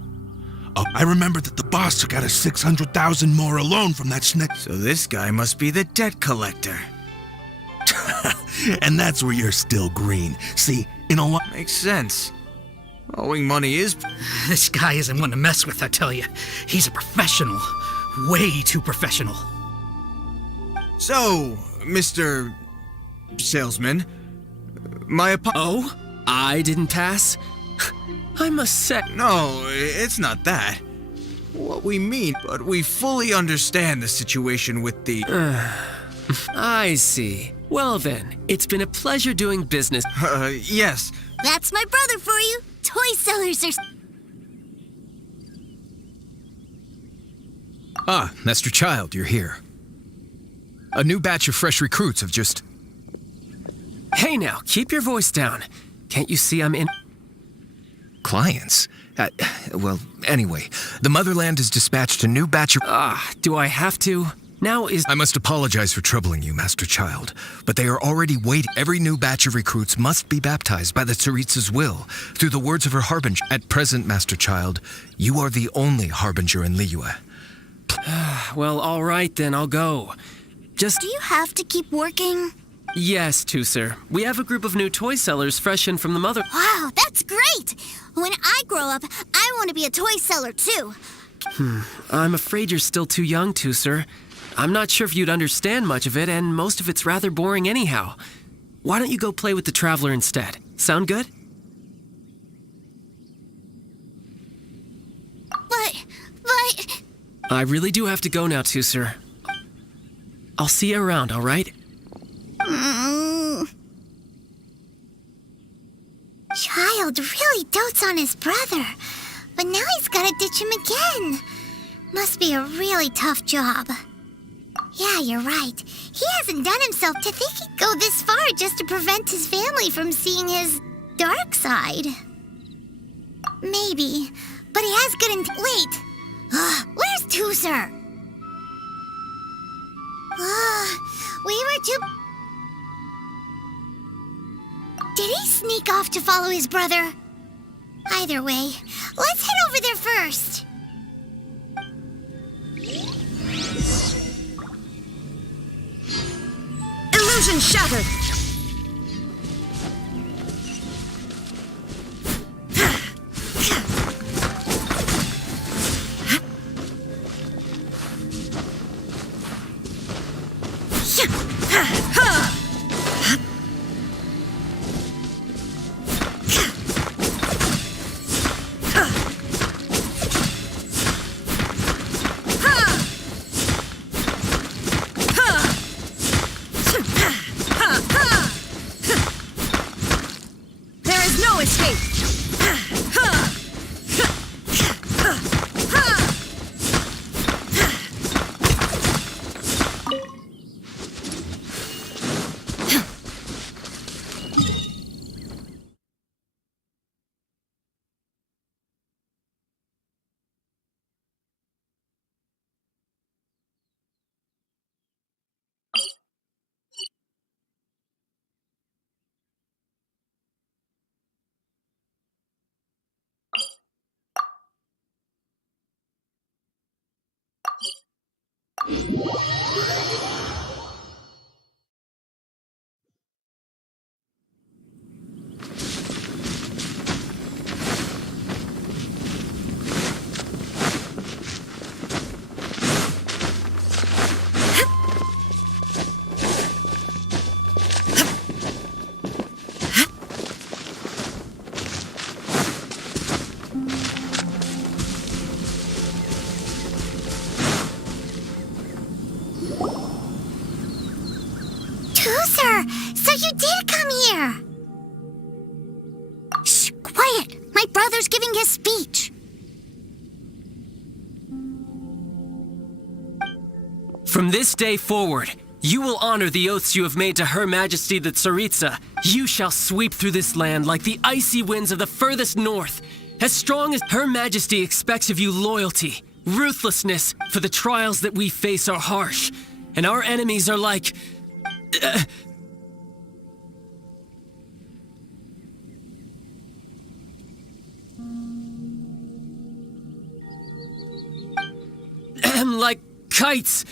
Oh, I remember that the boss took out a 600,000 more alone from that So this guy must be the debt collector. And that's where you're still green. See, in a lot... Makes sense. Owing money is... This guy isn't one to mess with, I tell you. He's a professional. Way too professional. So, Mr. Salesman, Oh? I didn't pass? I must say... No, it's not that. What we mean, but we fully understand the situation with the... I see. Well then, it's been a pleasure doing business. Yes. That's my brother for you. Toy sellers are... Ah, Master Child, you're here. A new batch of fresh recruits have just... Hey now, keep your voice down. Can't you see I'm in... Clients? Well, anyway, the Motherland has dispatched a new batch of... do I have to? Now is... I must apologize for troubling you, Master Child, but they are already waiting. Every new batch of recruits must be baptized by the Tsaritsa's will, through the words of her harbinger. At present, Master Child, you are the only harbinger in Liyue. Well, all right then, I'll go. Just... Do you have to keep working? Yes, Tusser. We have a group of new toy sellers fresh in from the mother... Wow, that's great! When I grow up, I want to be a toy seller too. I'm afraid you're still too young, Tusser. I'm not sure if you'd understand much of it, and most of it's rather boring anyhow. Why don't you go play with the Traveler instead? Sound good? But... I really do have to go now, Tusser. I'll see you around, all right? Child really dotes on his brother, but now he's gotta ditch him again. Must be a really tough job. Yeah, you're right. He hasn't done himself to think he'd go this far just to prevent his family from seeing his dark side. Maybe, but he has good wait! Where's Tusser? We were too... Did he sneak off to follow his brother? Either way, let's head over there first. Illusion shattered! So you did come here! Shh, quiet! My brother's giving his speech. From this day forward, you will honor the oaths you have made to Her Majesty the Tsaritsa. You shall sweep through this land like the icy winds of the furthest north. As strong as Her Majesty expects of you loyalty, ruthlessness, for the trials that we face are harsh, and our enemies are like... like kites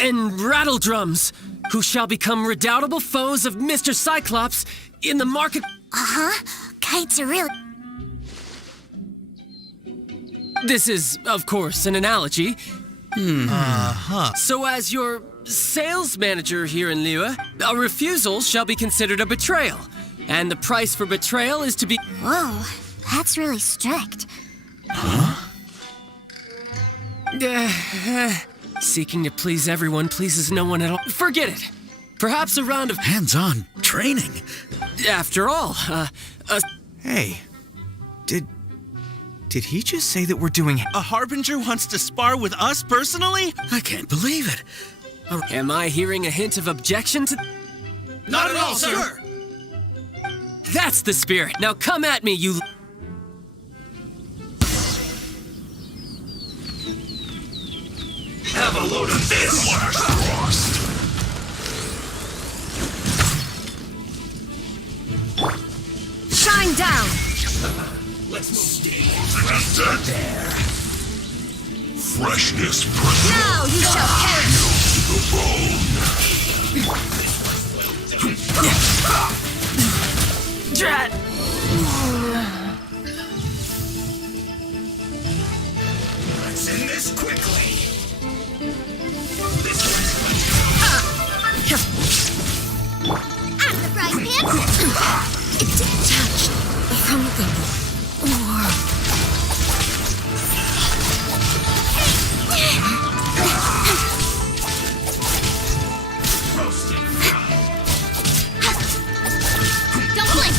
and rattle drums, who shall become redoubtable foes of Mr. Cyclops in the market... Kites are really... This is, of course, an analogy. So as your sales manager here in Liyue, a refusal shall be considered a betrayal. And the price for betrayal is to be... Whoa, that's really strict. Seeking to please everyone pleases no one at all. Forget it. Perhaps a round of... Hands-on training. After all, Hey, did Did he just say that we're doing... A harbinger wants to spar with us personally? I can't believe it. Am I hearing a hint of objection to... Not at all, sir. That's the spirit. Now come at me, you... Have a load of this, Frost. Shine down! Let's stay right there. Freshness present. Now you shall perish! To the bone. Drat! Let's end this quickly. Out of the frying pan! It's detached from the war. Don't blink!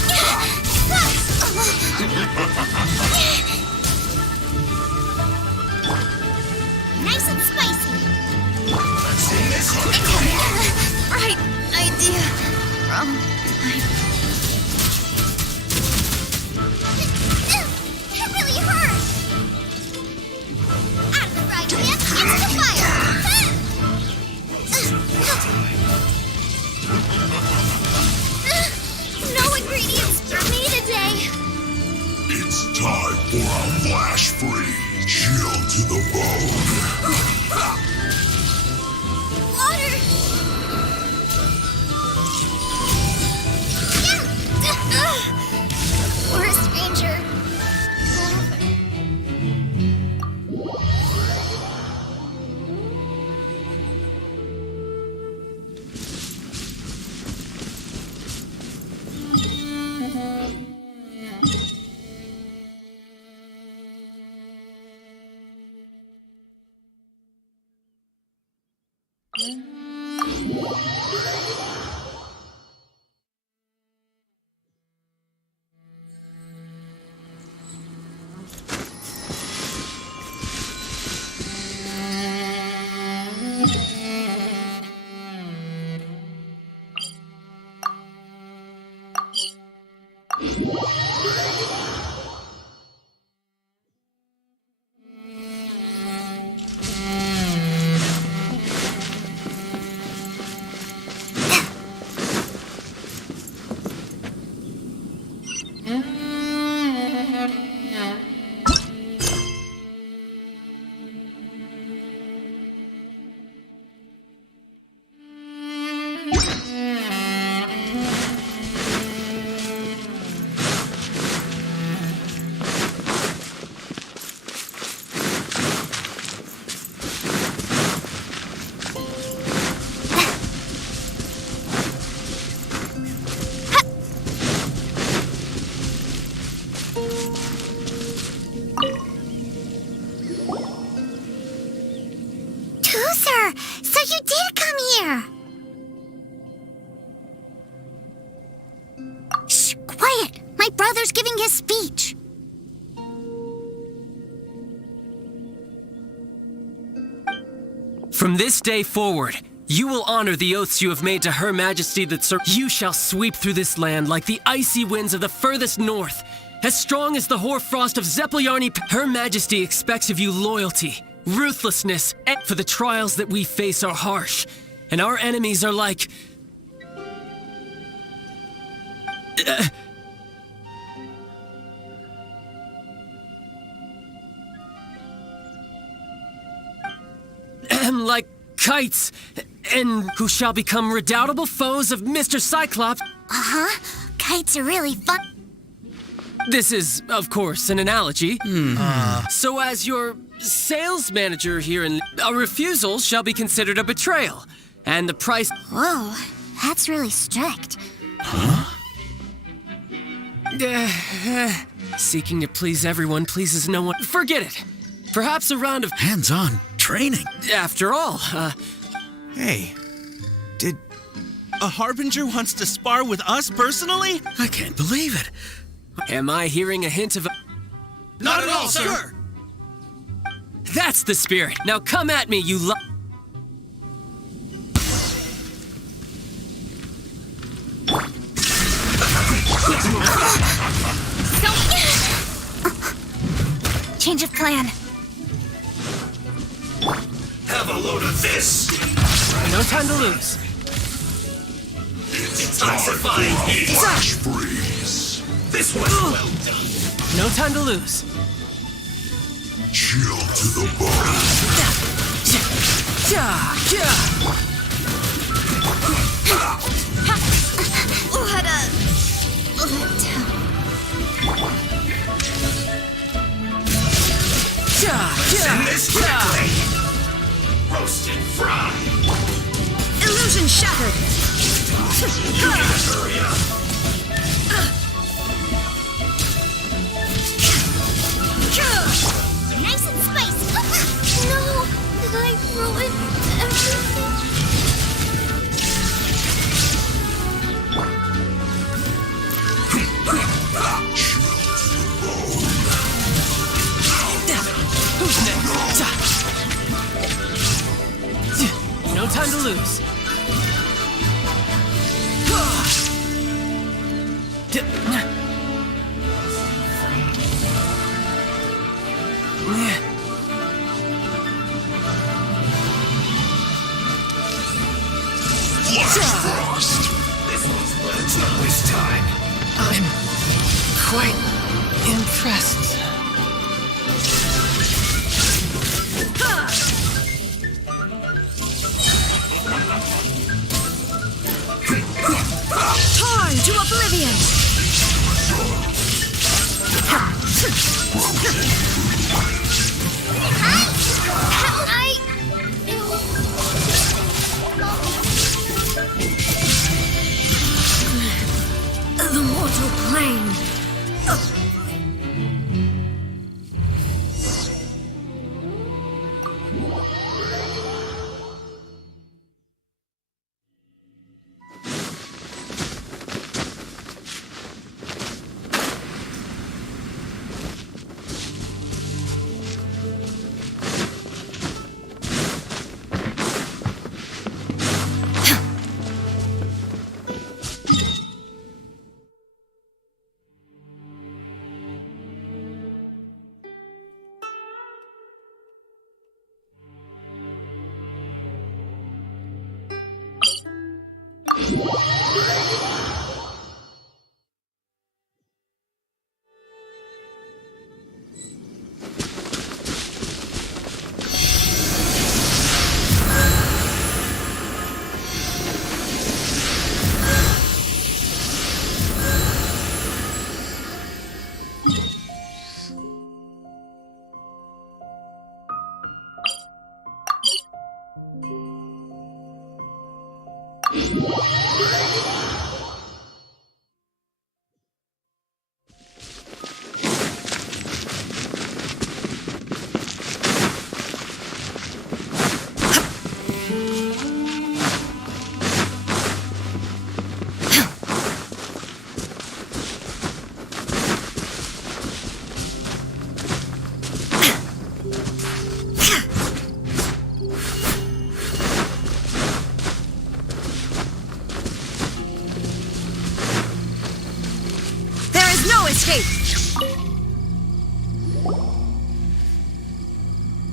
Nice and spicy! Let's end this quickly. Right idea. Wrong time. It really hurt! Out of the frying pan, into the fire! No ingredients for me today! It's time for a flash-free chill to the bone. Water! Worst ranger ever. Tooser, so you did come here. Shh, quiet. My brother's giving his speech. From this day forward, you will honor the oaths you have made to Her Majesty that you shall sweep through this land like the icy winds of the furthest north, as strong as the hoarfrost of Zeppeliarni. Her Majesty expects of you loyalty, ruthlessness, and for the trials that we face are harsh, and our enemies are like... like kites, and who shall become redoubtable foes of Mr. Cyclops. Uh-huh. Kites are really fun. This is, of course, an analogy. So as your sales manager here a refusal shall be considered a betrayal, and the price... Whoa, that's really strict. Seeking to please everyone pleases no one. Forget it. Perhaps a round of... Hands-on training. After all, Hey, did... A harbinger wants to spar with us personally? I can't believe it. Am I hearing a hint of... Not at all, sir. That's the spirit. Now come at me, you Change of plan. Have a load of this. No time to lose. Intensifying heat. Flash freeze. This was well done. No time to lose. Chill to the bone. Send this quickly. Roast and fry. Illusion shattered. Hurry up. Nice and spicy. No, did I ruin everything? Who's next? No time to lose. Frost. This one's well done this time. I'm quite impressed. Torn to oblivion. The mortal plane.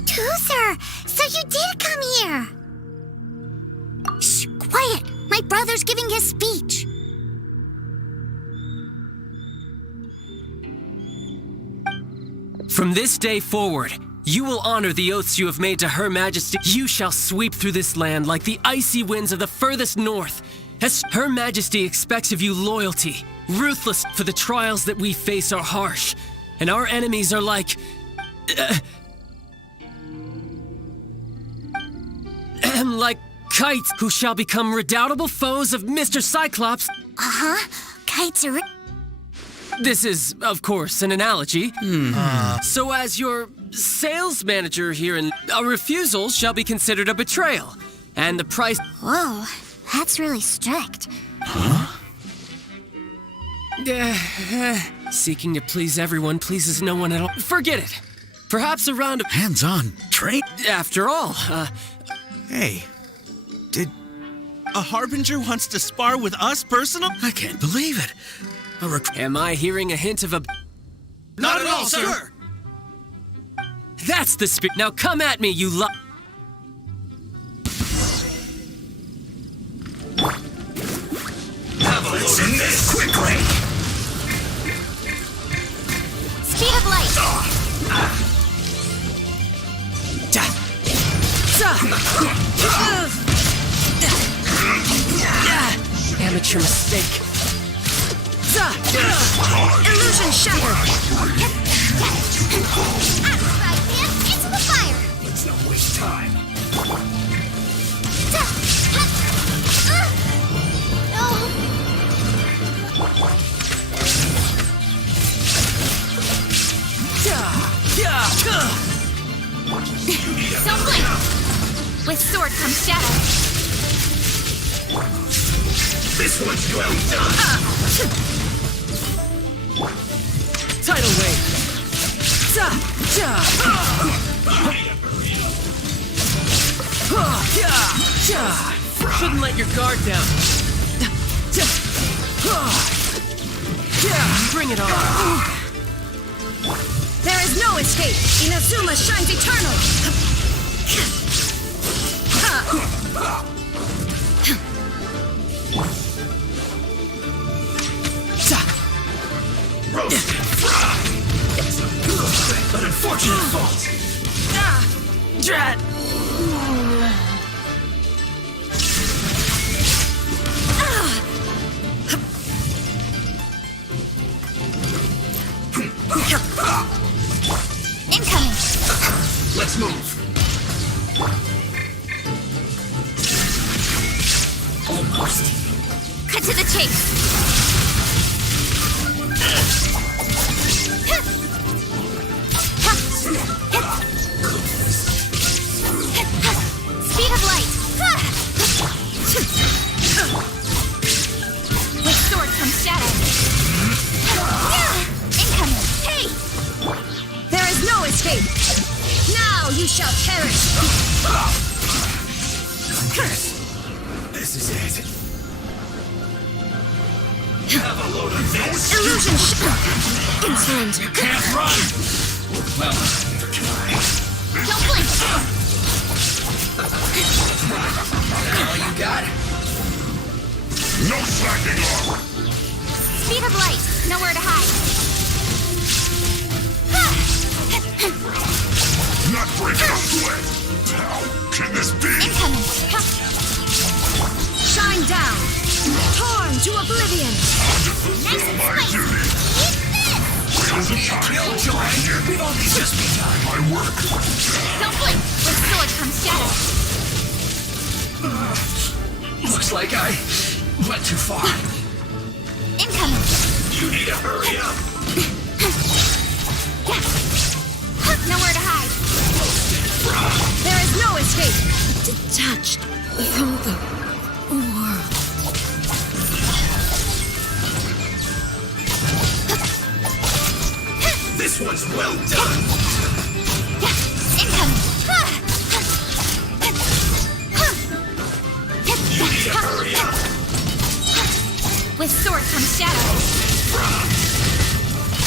Toother, so you did come here. Shh, quiet. My brother's giving his speech. From this day forward, you will honor the oaths you have made to Her Majesty. You shall sweep through this land like the icy winds of the furthest north. As Her Majesty expects of you loyalty, ruthless, for the trials that we face are harsh, and our enemies are like... like kites who shall become redoubtable foes of Mr. Cyclops. Uh-huh. Kites are... This is, of course, an analogy. So as your sales manager here, a refusal shall be considered a betrayal, and the price... Whoa, that's really strict. Seeking to please everyone pleases no one at all. Forget it. Perhaps a round of hands-on trade. After all, Hey, did A harbinger wants to spar with us personal? I can't believe it. Am I hearing a hint of a... Not at all, sir. That's the spirit. Now come at me, you Have a look in this quickly. Speed of light. Amateur mistake. Illusion shattered. Right, man, into the fire. Let's not waste time. So blink. With sword comes shadow. This one's well done. Tidal wave. Shouldn't let your guard down. Bring it on. There is no escape. Inazuma shines eternal. Roasted fried. It's a good but unfortunate fault. Drat. Incoming. Let's move. Almost. Cut to the chase. Speed of light. With sword comes shadow. Incoming. Hey! There is no escape. Now you shall perish. This is it. Have a load of this. Illusion insolent. You can't run. Well, neither can I. Don't blink. All you got? No slacking off. Speed of light. Nowhere to hide. Not breaking a sweat. How can this be? Incoming. Shine down. Torn to oblivion. Nice and spicy. Eat this. Killjoy. We've only just begun. My work. Don't blink. With sword comes shadow. Looks like I went too far. Incoming. You need to hurry up. Nowhere to hide. There is no escape. Detached from the world. This one's well done. Incoming. You need to hurry up. With sword comes shadow.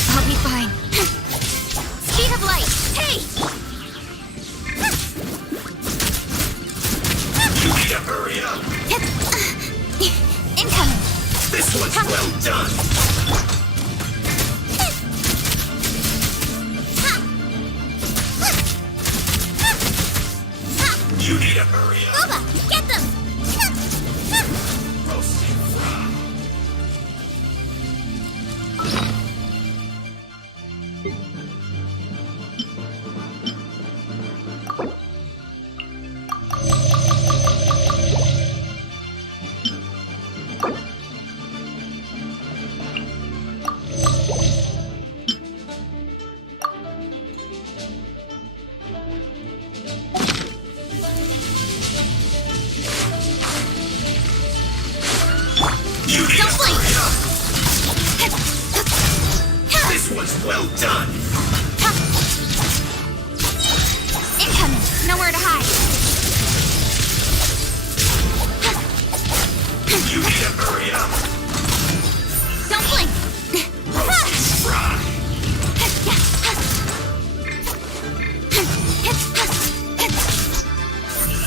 I'll be fine. Speed of light. Hey! You need to hurry up. Incoming. This one's well done. You need to hurry up. Booba, get them! Roasted fried. was well done! Incoming! Nowhere to hide. You need to hurry up! Don't blink! Fry!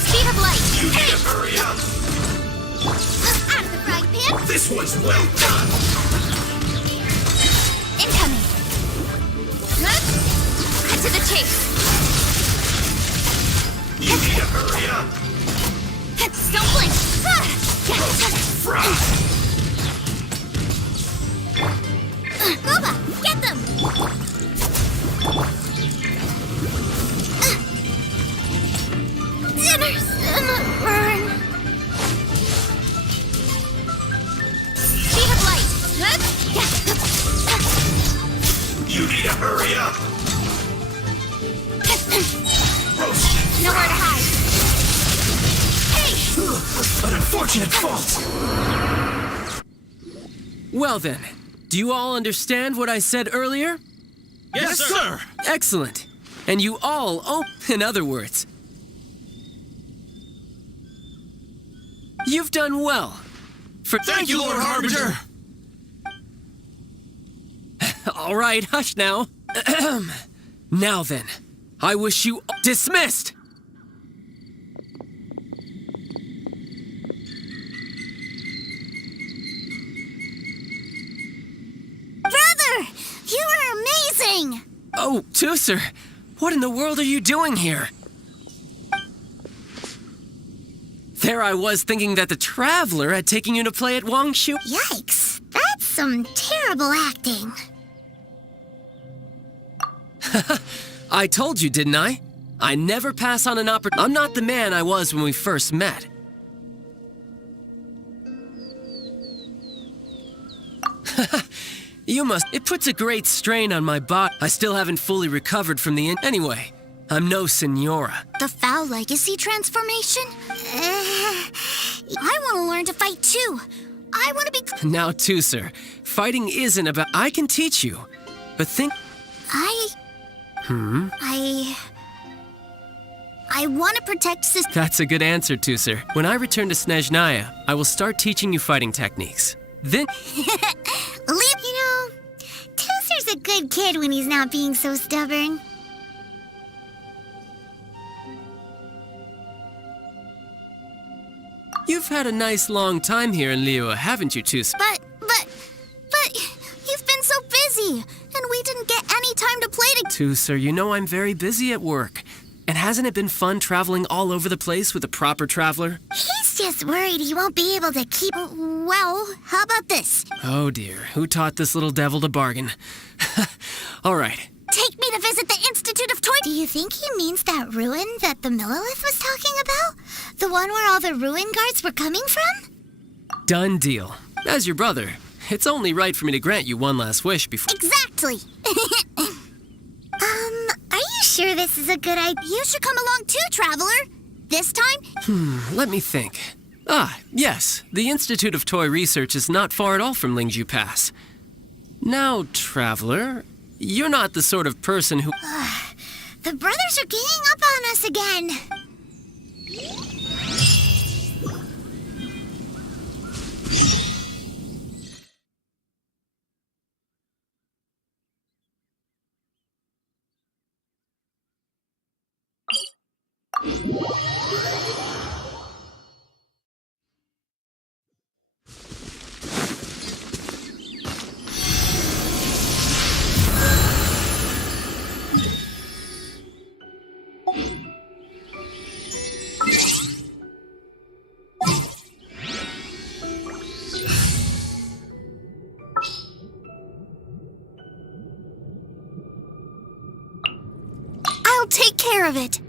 Speed of light! You need to hurry up! Out of the frying pan! This was well done! Incoming! Cut to the chase! You need to hurry up! Don't blink! Fry! Boba, get them! Dinner's gonna burn. Speed of light! You need to hurry up! Nowhere to hide. Hey! An unfortunate fault! Well then, do you all understand what I said earlier? Yes, sir! Excellent. And you all, in other words, you've done well. Thank you, Lord Harbinger! All right, hush now. Now then, I wish you dismissed. Brother! You are amazing! Oh, Tooser, what in the world are you doing here? There I was thinking that the Traveler had taken you to play at Wangshu. Yikes! That's some terrible acting. I told you, didn't I? I never pass on an opportunity. I'm not the man I was when we first met. You must. It puts a great strain on my body. I still haven't fully recovered from the. Anyway, I'm no Senora. The foul legacy transformation? I want to learn to fight too. I want to be. Now, Tooser, fighting isn't about. I can teach you, but think. I want to protect Sister. That's a good answer, Tooser. When I return to Snezhnaya, I will start teaching you fighting techniques. Then. You know, Tooser's a good kid when he's not being so stubborn. You've had a nice long time here in Liyue, haven't you, Tooser? But you've been so busy, and we didn't get any time to play together. Tooser, you know I'm very busy at work. And hasn't it been fun traveling all over the place with a proper traveler? He's just worried he won't be able to keep. Well, how about this? Oh dear, who taught this little devil to bargain? All right. Take me to visit the Institute of Toy. Do you think he means that ruin that the Millilith was talking about? The one where all the ruin guards were coming from? Done deal. As your brother, it's only right for me to grant you one last wish before. Exactly. Are you sure this is a good idea? You should come along too, Traveler. This time? Let me think. Yes. The Institute of Toy Research is not far at all from Lingju Pass. Now, Traveler, you're not the sort of person who... The brothers are ganging up on us again. I'll take care of it.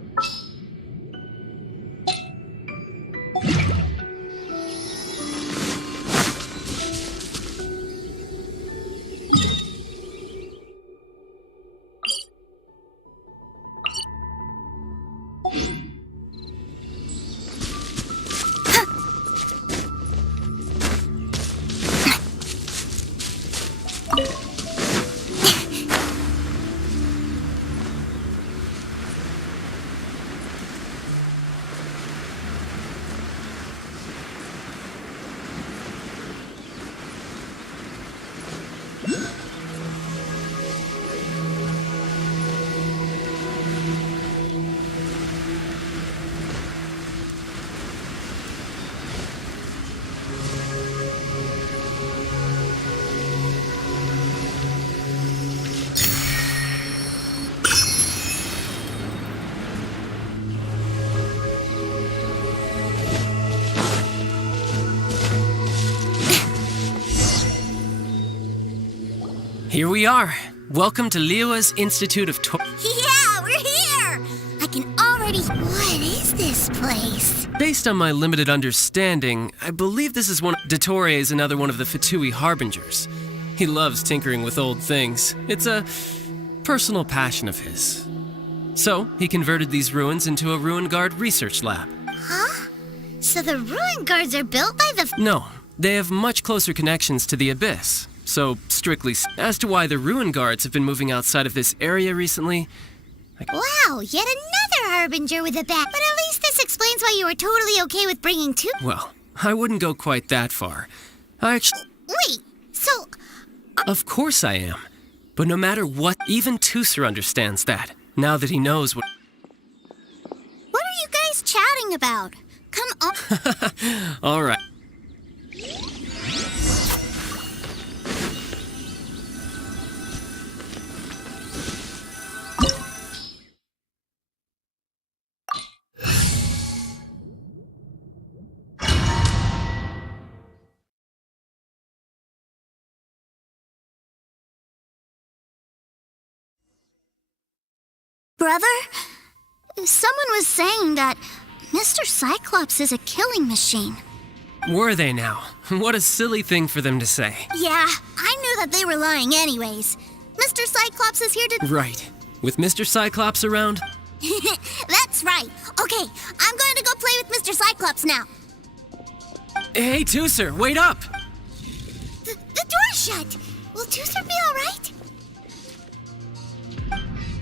Here we are. Welcome to Liyue's Institute of Yeah, we're here! I can already... What is this place? Based on my limited understanding, I believe this is one... Dottore is another one of the Fatui Harbingers. He loves tinkering with old things. It's a personal passion of his. So, he converted these ruins into a Ruin Guard research lab. Huh? So the Ruin Guards are built by the... No, they have much closer connections to the Abyss. So, strictly... As to why the Ruin Guards have been moving outside of this area recently... Wow, yet another Harbinger with a bat. But at least this explains why you were totally okay with bringing two... Well, I wouldn't go quite that far. I actually... Wait, so... Of course I am. But no matter what, even Tusser understands that, now that he knows what... What are you guys chatting about? Come on. All right. Brother, someone was saying that Mr. Cyclops is a killing machine. Were they now? What a silly thing for them to say. Yeah, I knew that they were lying anyways. Mr. Cyclops is here to... Right. With Mr. Cyclops around? That's right. Okay, I'm going to go play with Mr. Cyclops now. Hey, Tusser, wait up! The door's shut. Will Tusser be all right?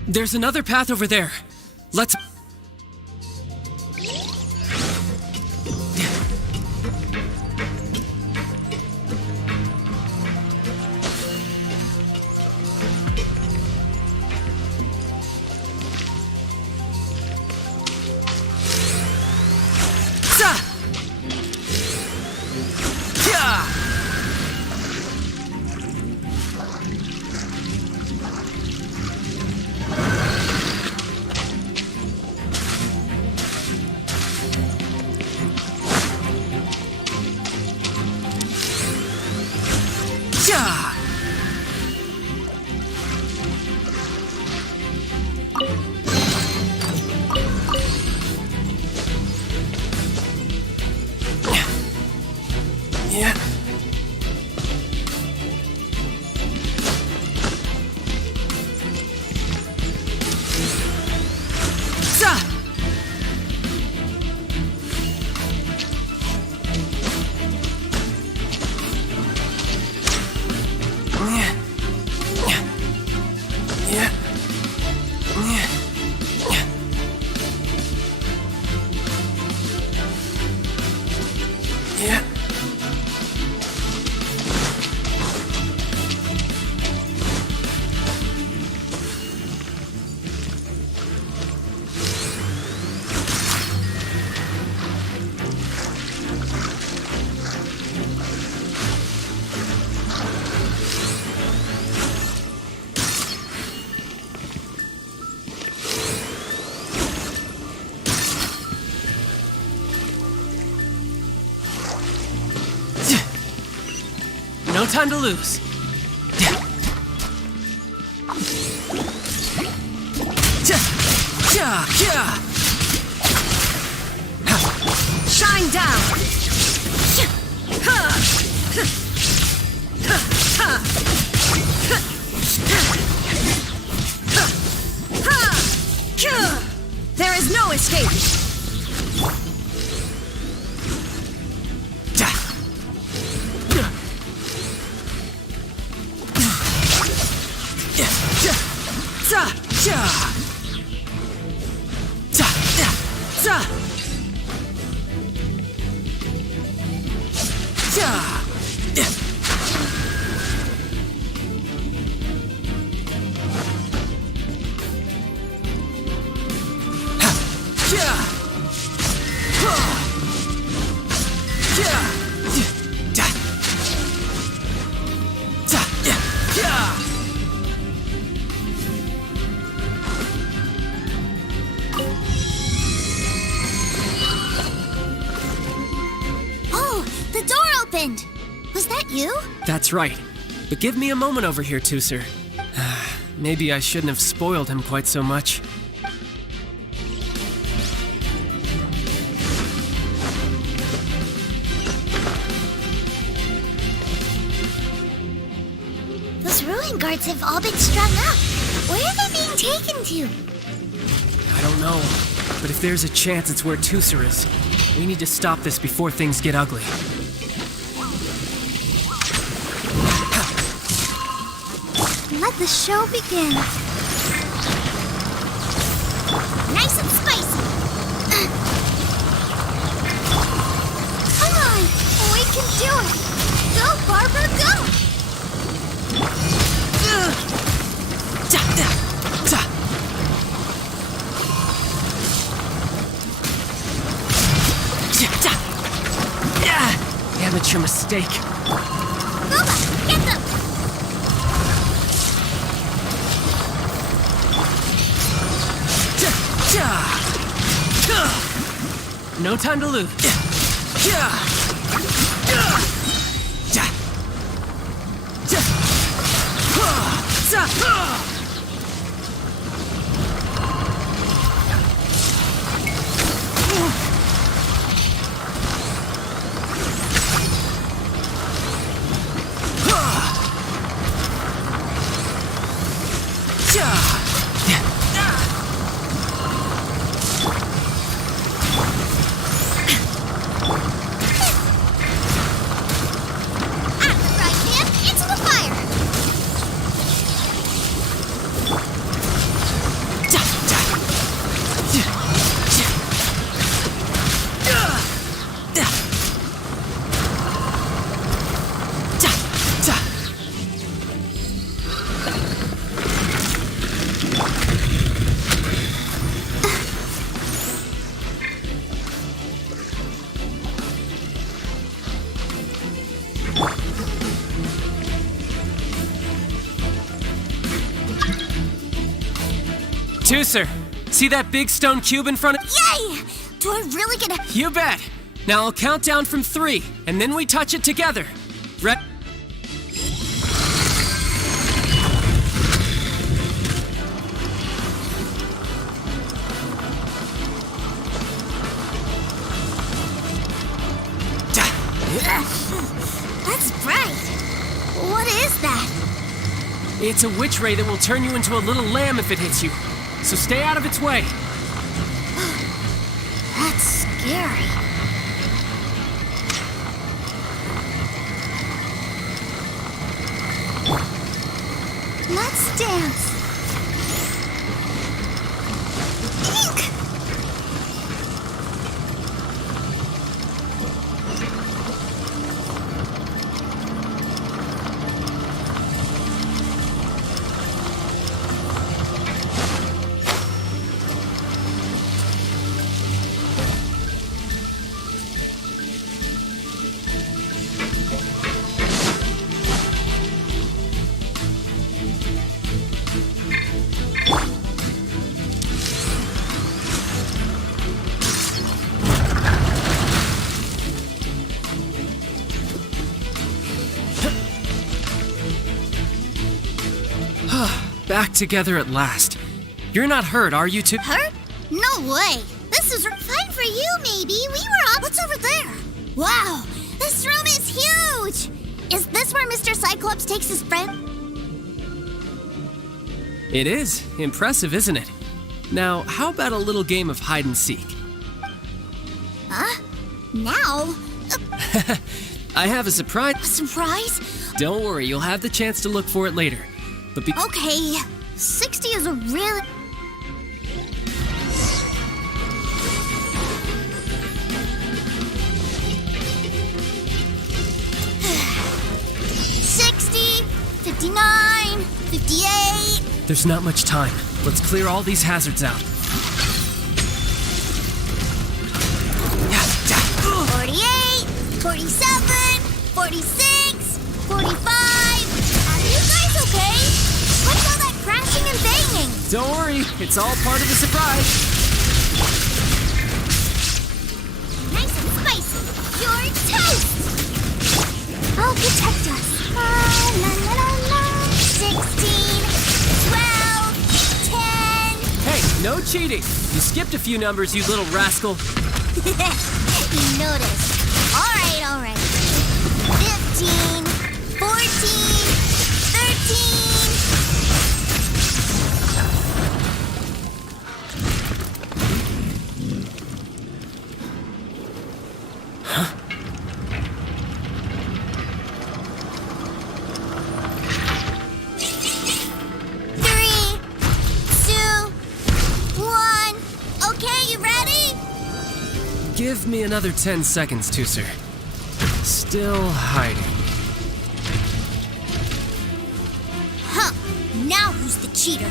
There's another path over there. Let's... Yeah. No time to lose. Shine down! There is no escape! Oh, the door opened! Was that you? That's right. But give me a moment over here, Tooser. Maybe I shouldn't have spoiled him quite so much. Those ruin guards have all been strung up. Where are they being taken to? I don't know, but if there's a chance it's where Tooser is, we need to stop this before things get ugly. Let the show begin. Nice and spicy. Come on, we can do it. Go, Barbara, go. Amateur mistake. Boba, get them. No time to lose. Tooser, see that big stone cube in front of— Yay! Do I really get a— You bet! Now I'll count down from 3, and then we touch it together. Red— That's bright. What is that? It's a witch ray that will turn you into a little lamb if it hits you. So stay out of its way. That's scary. Let's dance. Ink! Back together at last. You're not hurt, are you two? Hurt? No way. This is fine for you, maybe. We were up. What's over there? Wow, this room is huge. Is this where Mr. Cyclops takes his friend? It is. Impressive, isn't it? Now, how about a little game of hide and seek? Huh? Now? I have a surprise. A surprise? Don't worry, you'll have the chance to look for it later. But Okay, 60 is a really... $60, $59, $58... There's not much time. Let's clear all these hazards out. 48, 47, 46, 45... Are you guys okay? What's all that crashing and banging? Don't worry, it's all part of the surprise. Nice and spicy. Pure toast! I'll protect us. La, la, la, la. cheating! You skipped a few numbers, you little rascal. You noticed. All right. 15, 14, 13. Huh? Give me another 10 seconds, Tooser. Still hiding. Huh. Now who's the cheater?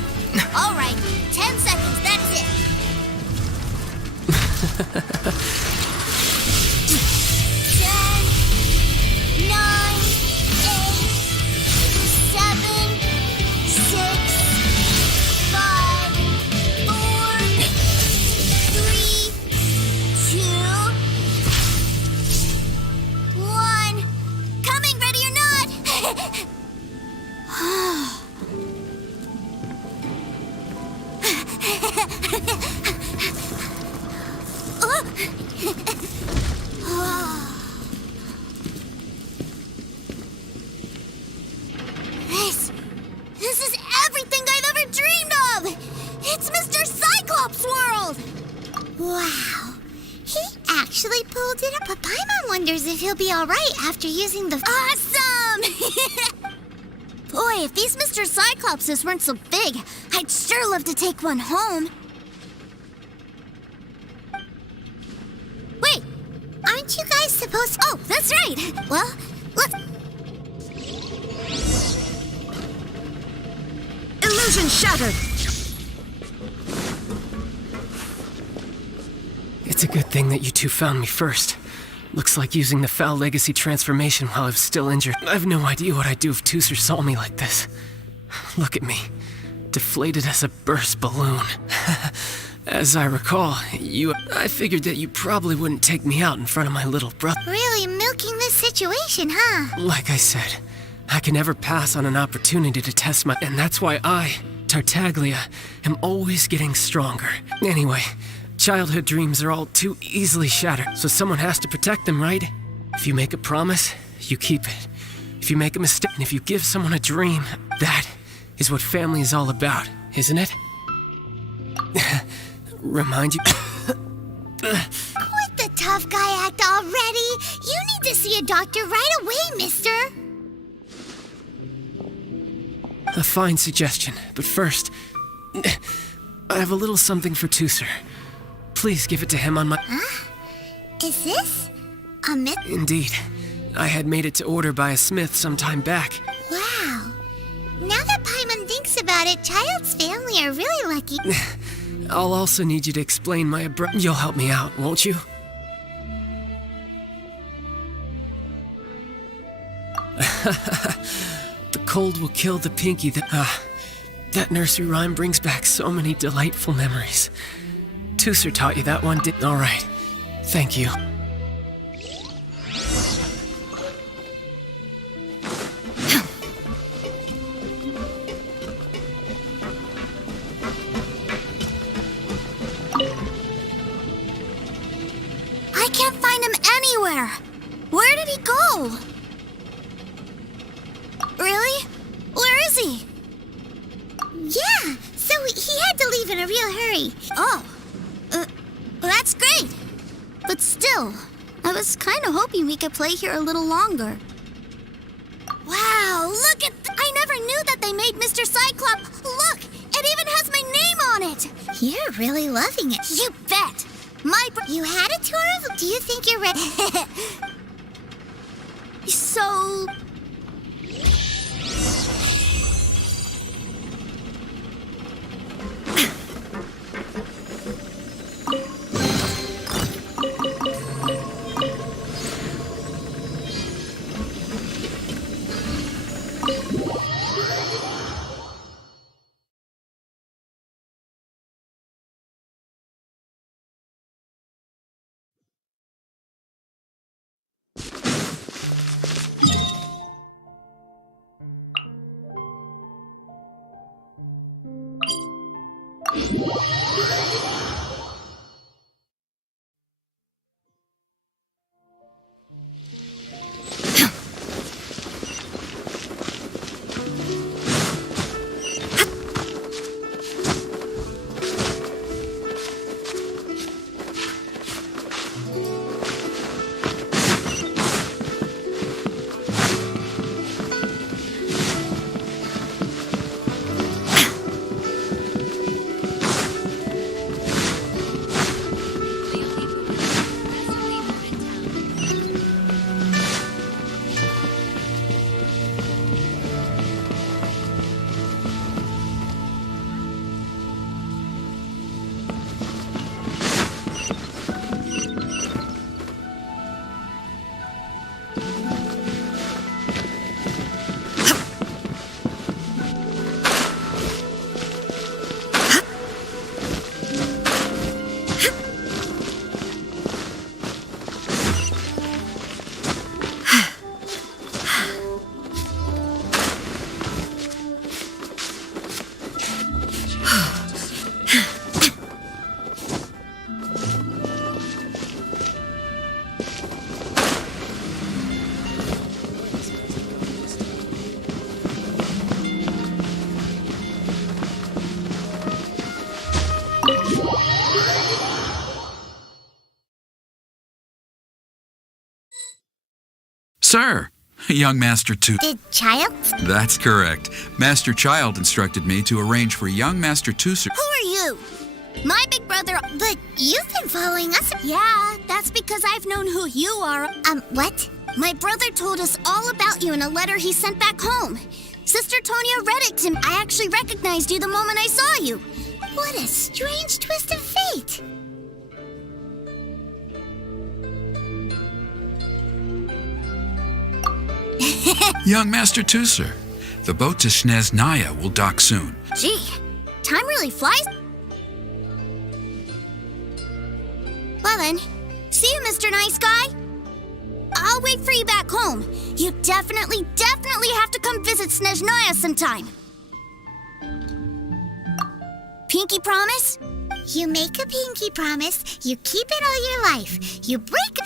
All right, 10 seconds, that's it. 10, 9, 8, 7, 6, 5, 4, 3, 2, 1. Coming, ready or not. This is everything I've ever dreamed of! It's Mr. Cyclops' world! Wow. He actually pulled it up, but Paimon wonders if he'll be alright after using the... Awesome! Boy, if these Mr. Cyclopses weren't so big, I'd sure love to take one home. Wait, aren't you guys supposed to... Oh, that's right! Well, let's... Illusion shattered! It's a good thing that you two found me first. Looks like using the Foul Legacy transformation while I was still injured. I have no idea what I'd do if Tooser saw me like this. Look at me. Deflated as a burst balloon. As I recall, I figured that you probably wouldn't take me out in front of my little brother. Really milking this situation, huh? Like I said, I can never pass on an opportunity to test my... And that's why I, Tartaglia, am always getting stronger. Anyway, childhood dreams are all too easily shattered, so someone has to protect them, right? If you make a promise, you keep it. If you make a mistake, and if you give someone a dream, that is what family is all about, isn't it? Remind you... Quit the tough guy act already! You need to see a doctor right away, mister! A fine suggestion, but first... I have a little something for Tooser. Please give it to him on my... Huh? Is this a myth? Indeed. I had made it to order by a smith some time back. Wow. Now that Paimon thinks about it, Child's family are really lucky. I'll also need you to explain my abrupt... You'll help me out, won't you? The cold will kill the pinky that nursery rhyme brings back so many delightful memories. Tooser taught you that one, didn't? All right. Thank you. I can't find him anywhere. Where did he go? Really? Where is he? Yeah, so he had to leave in a real hurry. Oh, that's great. But still, I was kind of hoping we could play here a little longer. Wow, look at... I never knew that they made Mr. Cyclops. Look, it even has my name on it. You're really loving it. You bet. You had a tour of... Do you think you're ready? So... Sir, young Master Tu. Did Child? That's correct. Master Child instructed me to arrange for young Master Tusser. Who are you? My big brother. But you've been following us. Yeah, that's because I've known who you are. What? My brother told us all about you in a letter he sent back home. Sister Tonya read it to me. I actually recognized you the moment I saw you. What a strange twist of fate. Young Master Tusser, the boat to Snezhnaya will dock soon. Gee, time really flies. Well then, see you, Mr. Nice Guy. I'll wait for you back home. You definitely have to come visit Snezhnaya sometime. Pinky promise? You make a pinky promise, you keep it all your life. You break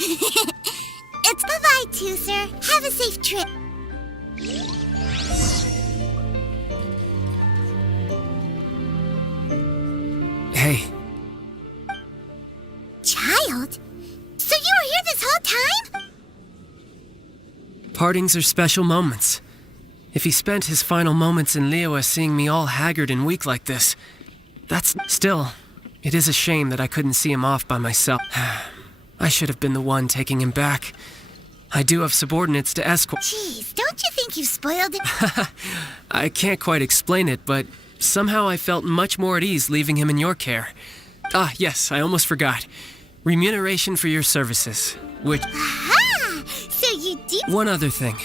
It's bye-bye, Tusser. Have a safe trip. Hey. Child? So you were here this whole time? Partings are special moments. If he spent his final moments in Liyue seeing me all haggard and weak like this, that's... Still, it is a shame that I couldn't see him off by myself. I should have been the one taking him back. I do have subordinates to escort. Jeez, don't you think you spoiled it? I can't quite explain it, but somehow I felt much more at ease leaving him in your care. Ah, yes, I almost forgot. Remuneration for your services, which... Aha! So you do... One other thing.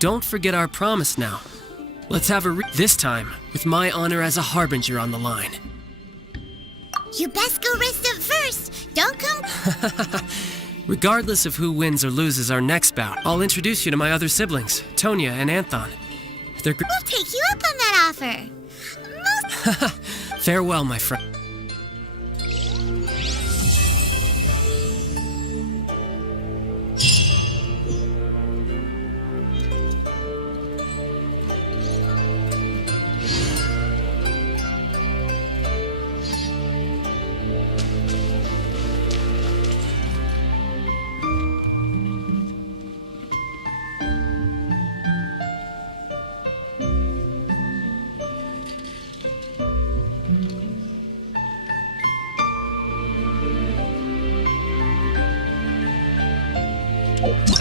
Don't forget our promise now. Let's have this time, with my honor as a harbinger on the line. You best go rest up first. Don't come... Regardless of who wins or loses our next bout, I'll introduce you to my other siblings, Tonya and Anthon. They're We'll take you up on that offer. Farewell, my friend. Bye.